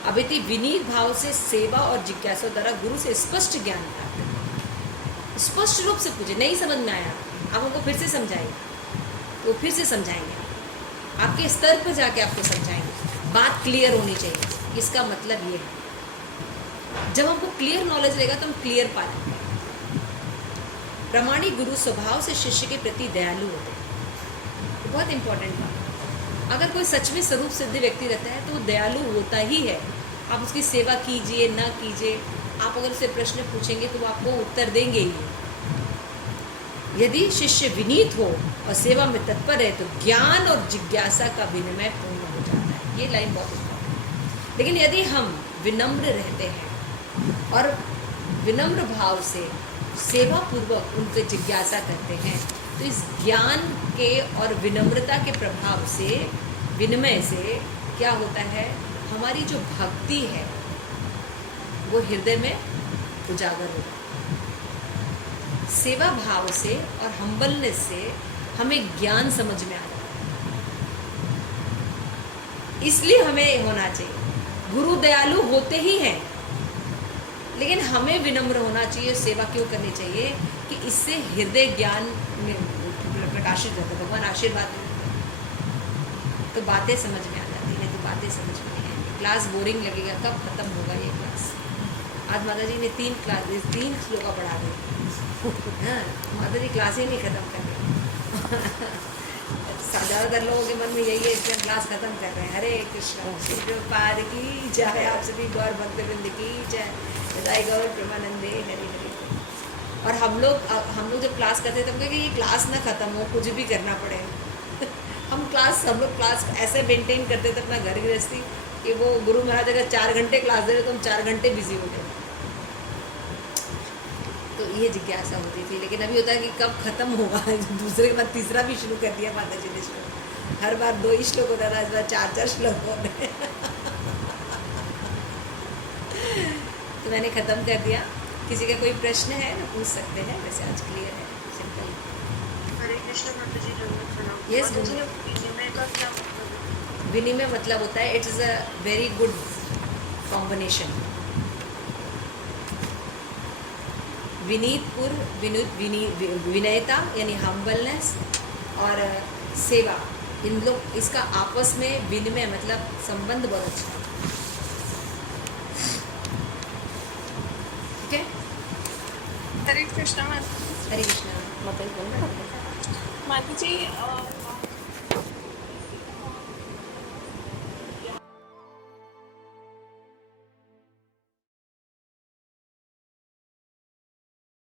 अपितु विनीत भाव से सेवा और जिज्ञासा द्वारा गुरु से स्पष्ट ज्ञान प्राप्त करें। स्पष्ट रूप से पूछे, नहीं समझ में आया आप हमको फिर से समझाइए, तो फिर से समझाएंगे। आपके स्तर पर जाके आपको समझाएंगे। बात क्लियर होनी चाहिए, इसका मतलब ये है। जब हमको क्लियर नॉलेज रहेगा तो हम क्लियर पालेंगे। प्रामाणिक गुरु स्वभाव से शिष्य के प्रति दयालु होते हैं। तो बहुत इंपॉर्टेंट बात। अगर कोई सच में स्वरूप सिद्ध व्यक्ति रहता है तो वो दयालु होता ही है। आप उसकी सेवा कीजिए ना कीजिए, आप अगर उससे प्रश्न पूछेंगे तो वो आपको उत्तर देंगे ही। यदि शिष्य विनीत हो और सेवा में तत्पर है तो ज्ञान और जिज्ञासा का विनिमय पूर्ण हो जाता है। ये लाइन बहुत इंपॉर्टेंट है। लेकिन यदि हम विनम्र रहते हैं और विनम्र भाव से सेवा पूर्वक उनके जिज्ञासा करते हैं तो इस ज्ञान के और विनम्रता के प्रभाव से, विनिमय से क्या होता है, हमारी जो भक्ति है वो हृदय में उजागर होगा। सेवा भाव से और हम्बलनेस से हमें ज्ञान समझ में आता है, इसलिए हमें होना चाहिए। गुरु दयालु होते ही हैं, लेकिन हमें विनम्र होना चाहिए। सेवा क्यों करनी चाहिए कि इससे हृदय ज्ञान में प्रकाशित होता है, भगवान आशीर्वाद देते हैं तो बातें समझ में आ जाती हैं, तो बातें समझ में नहीं आएंगी। क्लास बोरिंग लगेगा, कब खत्म होगा ये क्लास। आज माता जी ने 3 श्लोका पढ़ा दी। हाँ, माता जी क्लास ही नहीं खत्म कर रही। ज़्यादातर लोगों के मन में यही है, इसलिए क्लास खत्म कर रहे हैं। हरे कृष्ण श्री प्रभुपाद की जय। आप सभी गौर भक्तवृंद की जय। जय गौर प्रेमानंदे हरि हरि। और हम लोग जब क्लास करते थे तो कहेंगे ये क्लास ना खत्म हो, कुछ भी करना पड़े। हम लोग क्लास ऐसे मेंटेन करते थे अपना घर गृहस्थी कि वो गुरु महाराज अगर 4 घंटे क्लास दे रहे तो हम 4 घंटे बिजी हो गए। तो ये जिज्ञासा होती थी। लेकिन अभी होता है कि कब खत्म होगा। दूसरे के बाद तीसरा भी शुरू कर दिया माता जी ने श्लोक। हर बार 2 ही श्लोक होता था, इस बार 4 श्लोक होते हैं। तो मैंने ख़त्म कर दिया। किसी का कोई प्रश्न है तो पूछ सकते हैं, वैसे आज क्लियर है, सिंपल। हरे कृष्ण माता जी जरूर। Yes, माता जी विनिमय का क्या मतलब है? विनिमय मतलब होता है, it is a very good combination. विनयता यानी हम्बलनेस और सेवा, इन लोग इसका आपस में विनिमय मतलब संबंध बहुत अच्छा है। ठीक है। हरे कृष्णा माता हरे कृष्णा। मतलब माता जी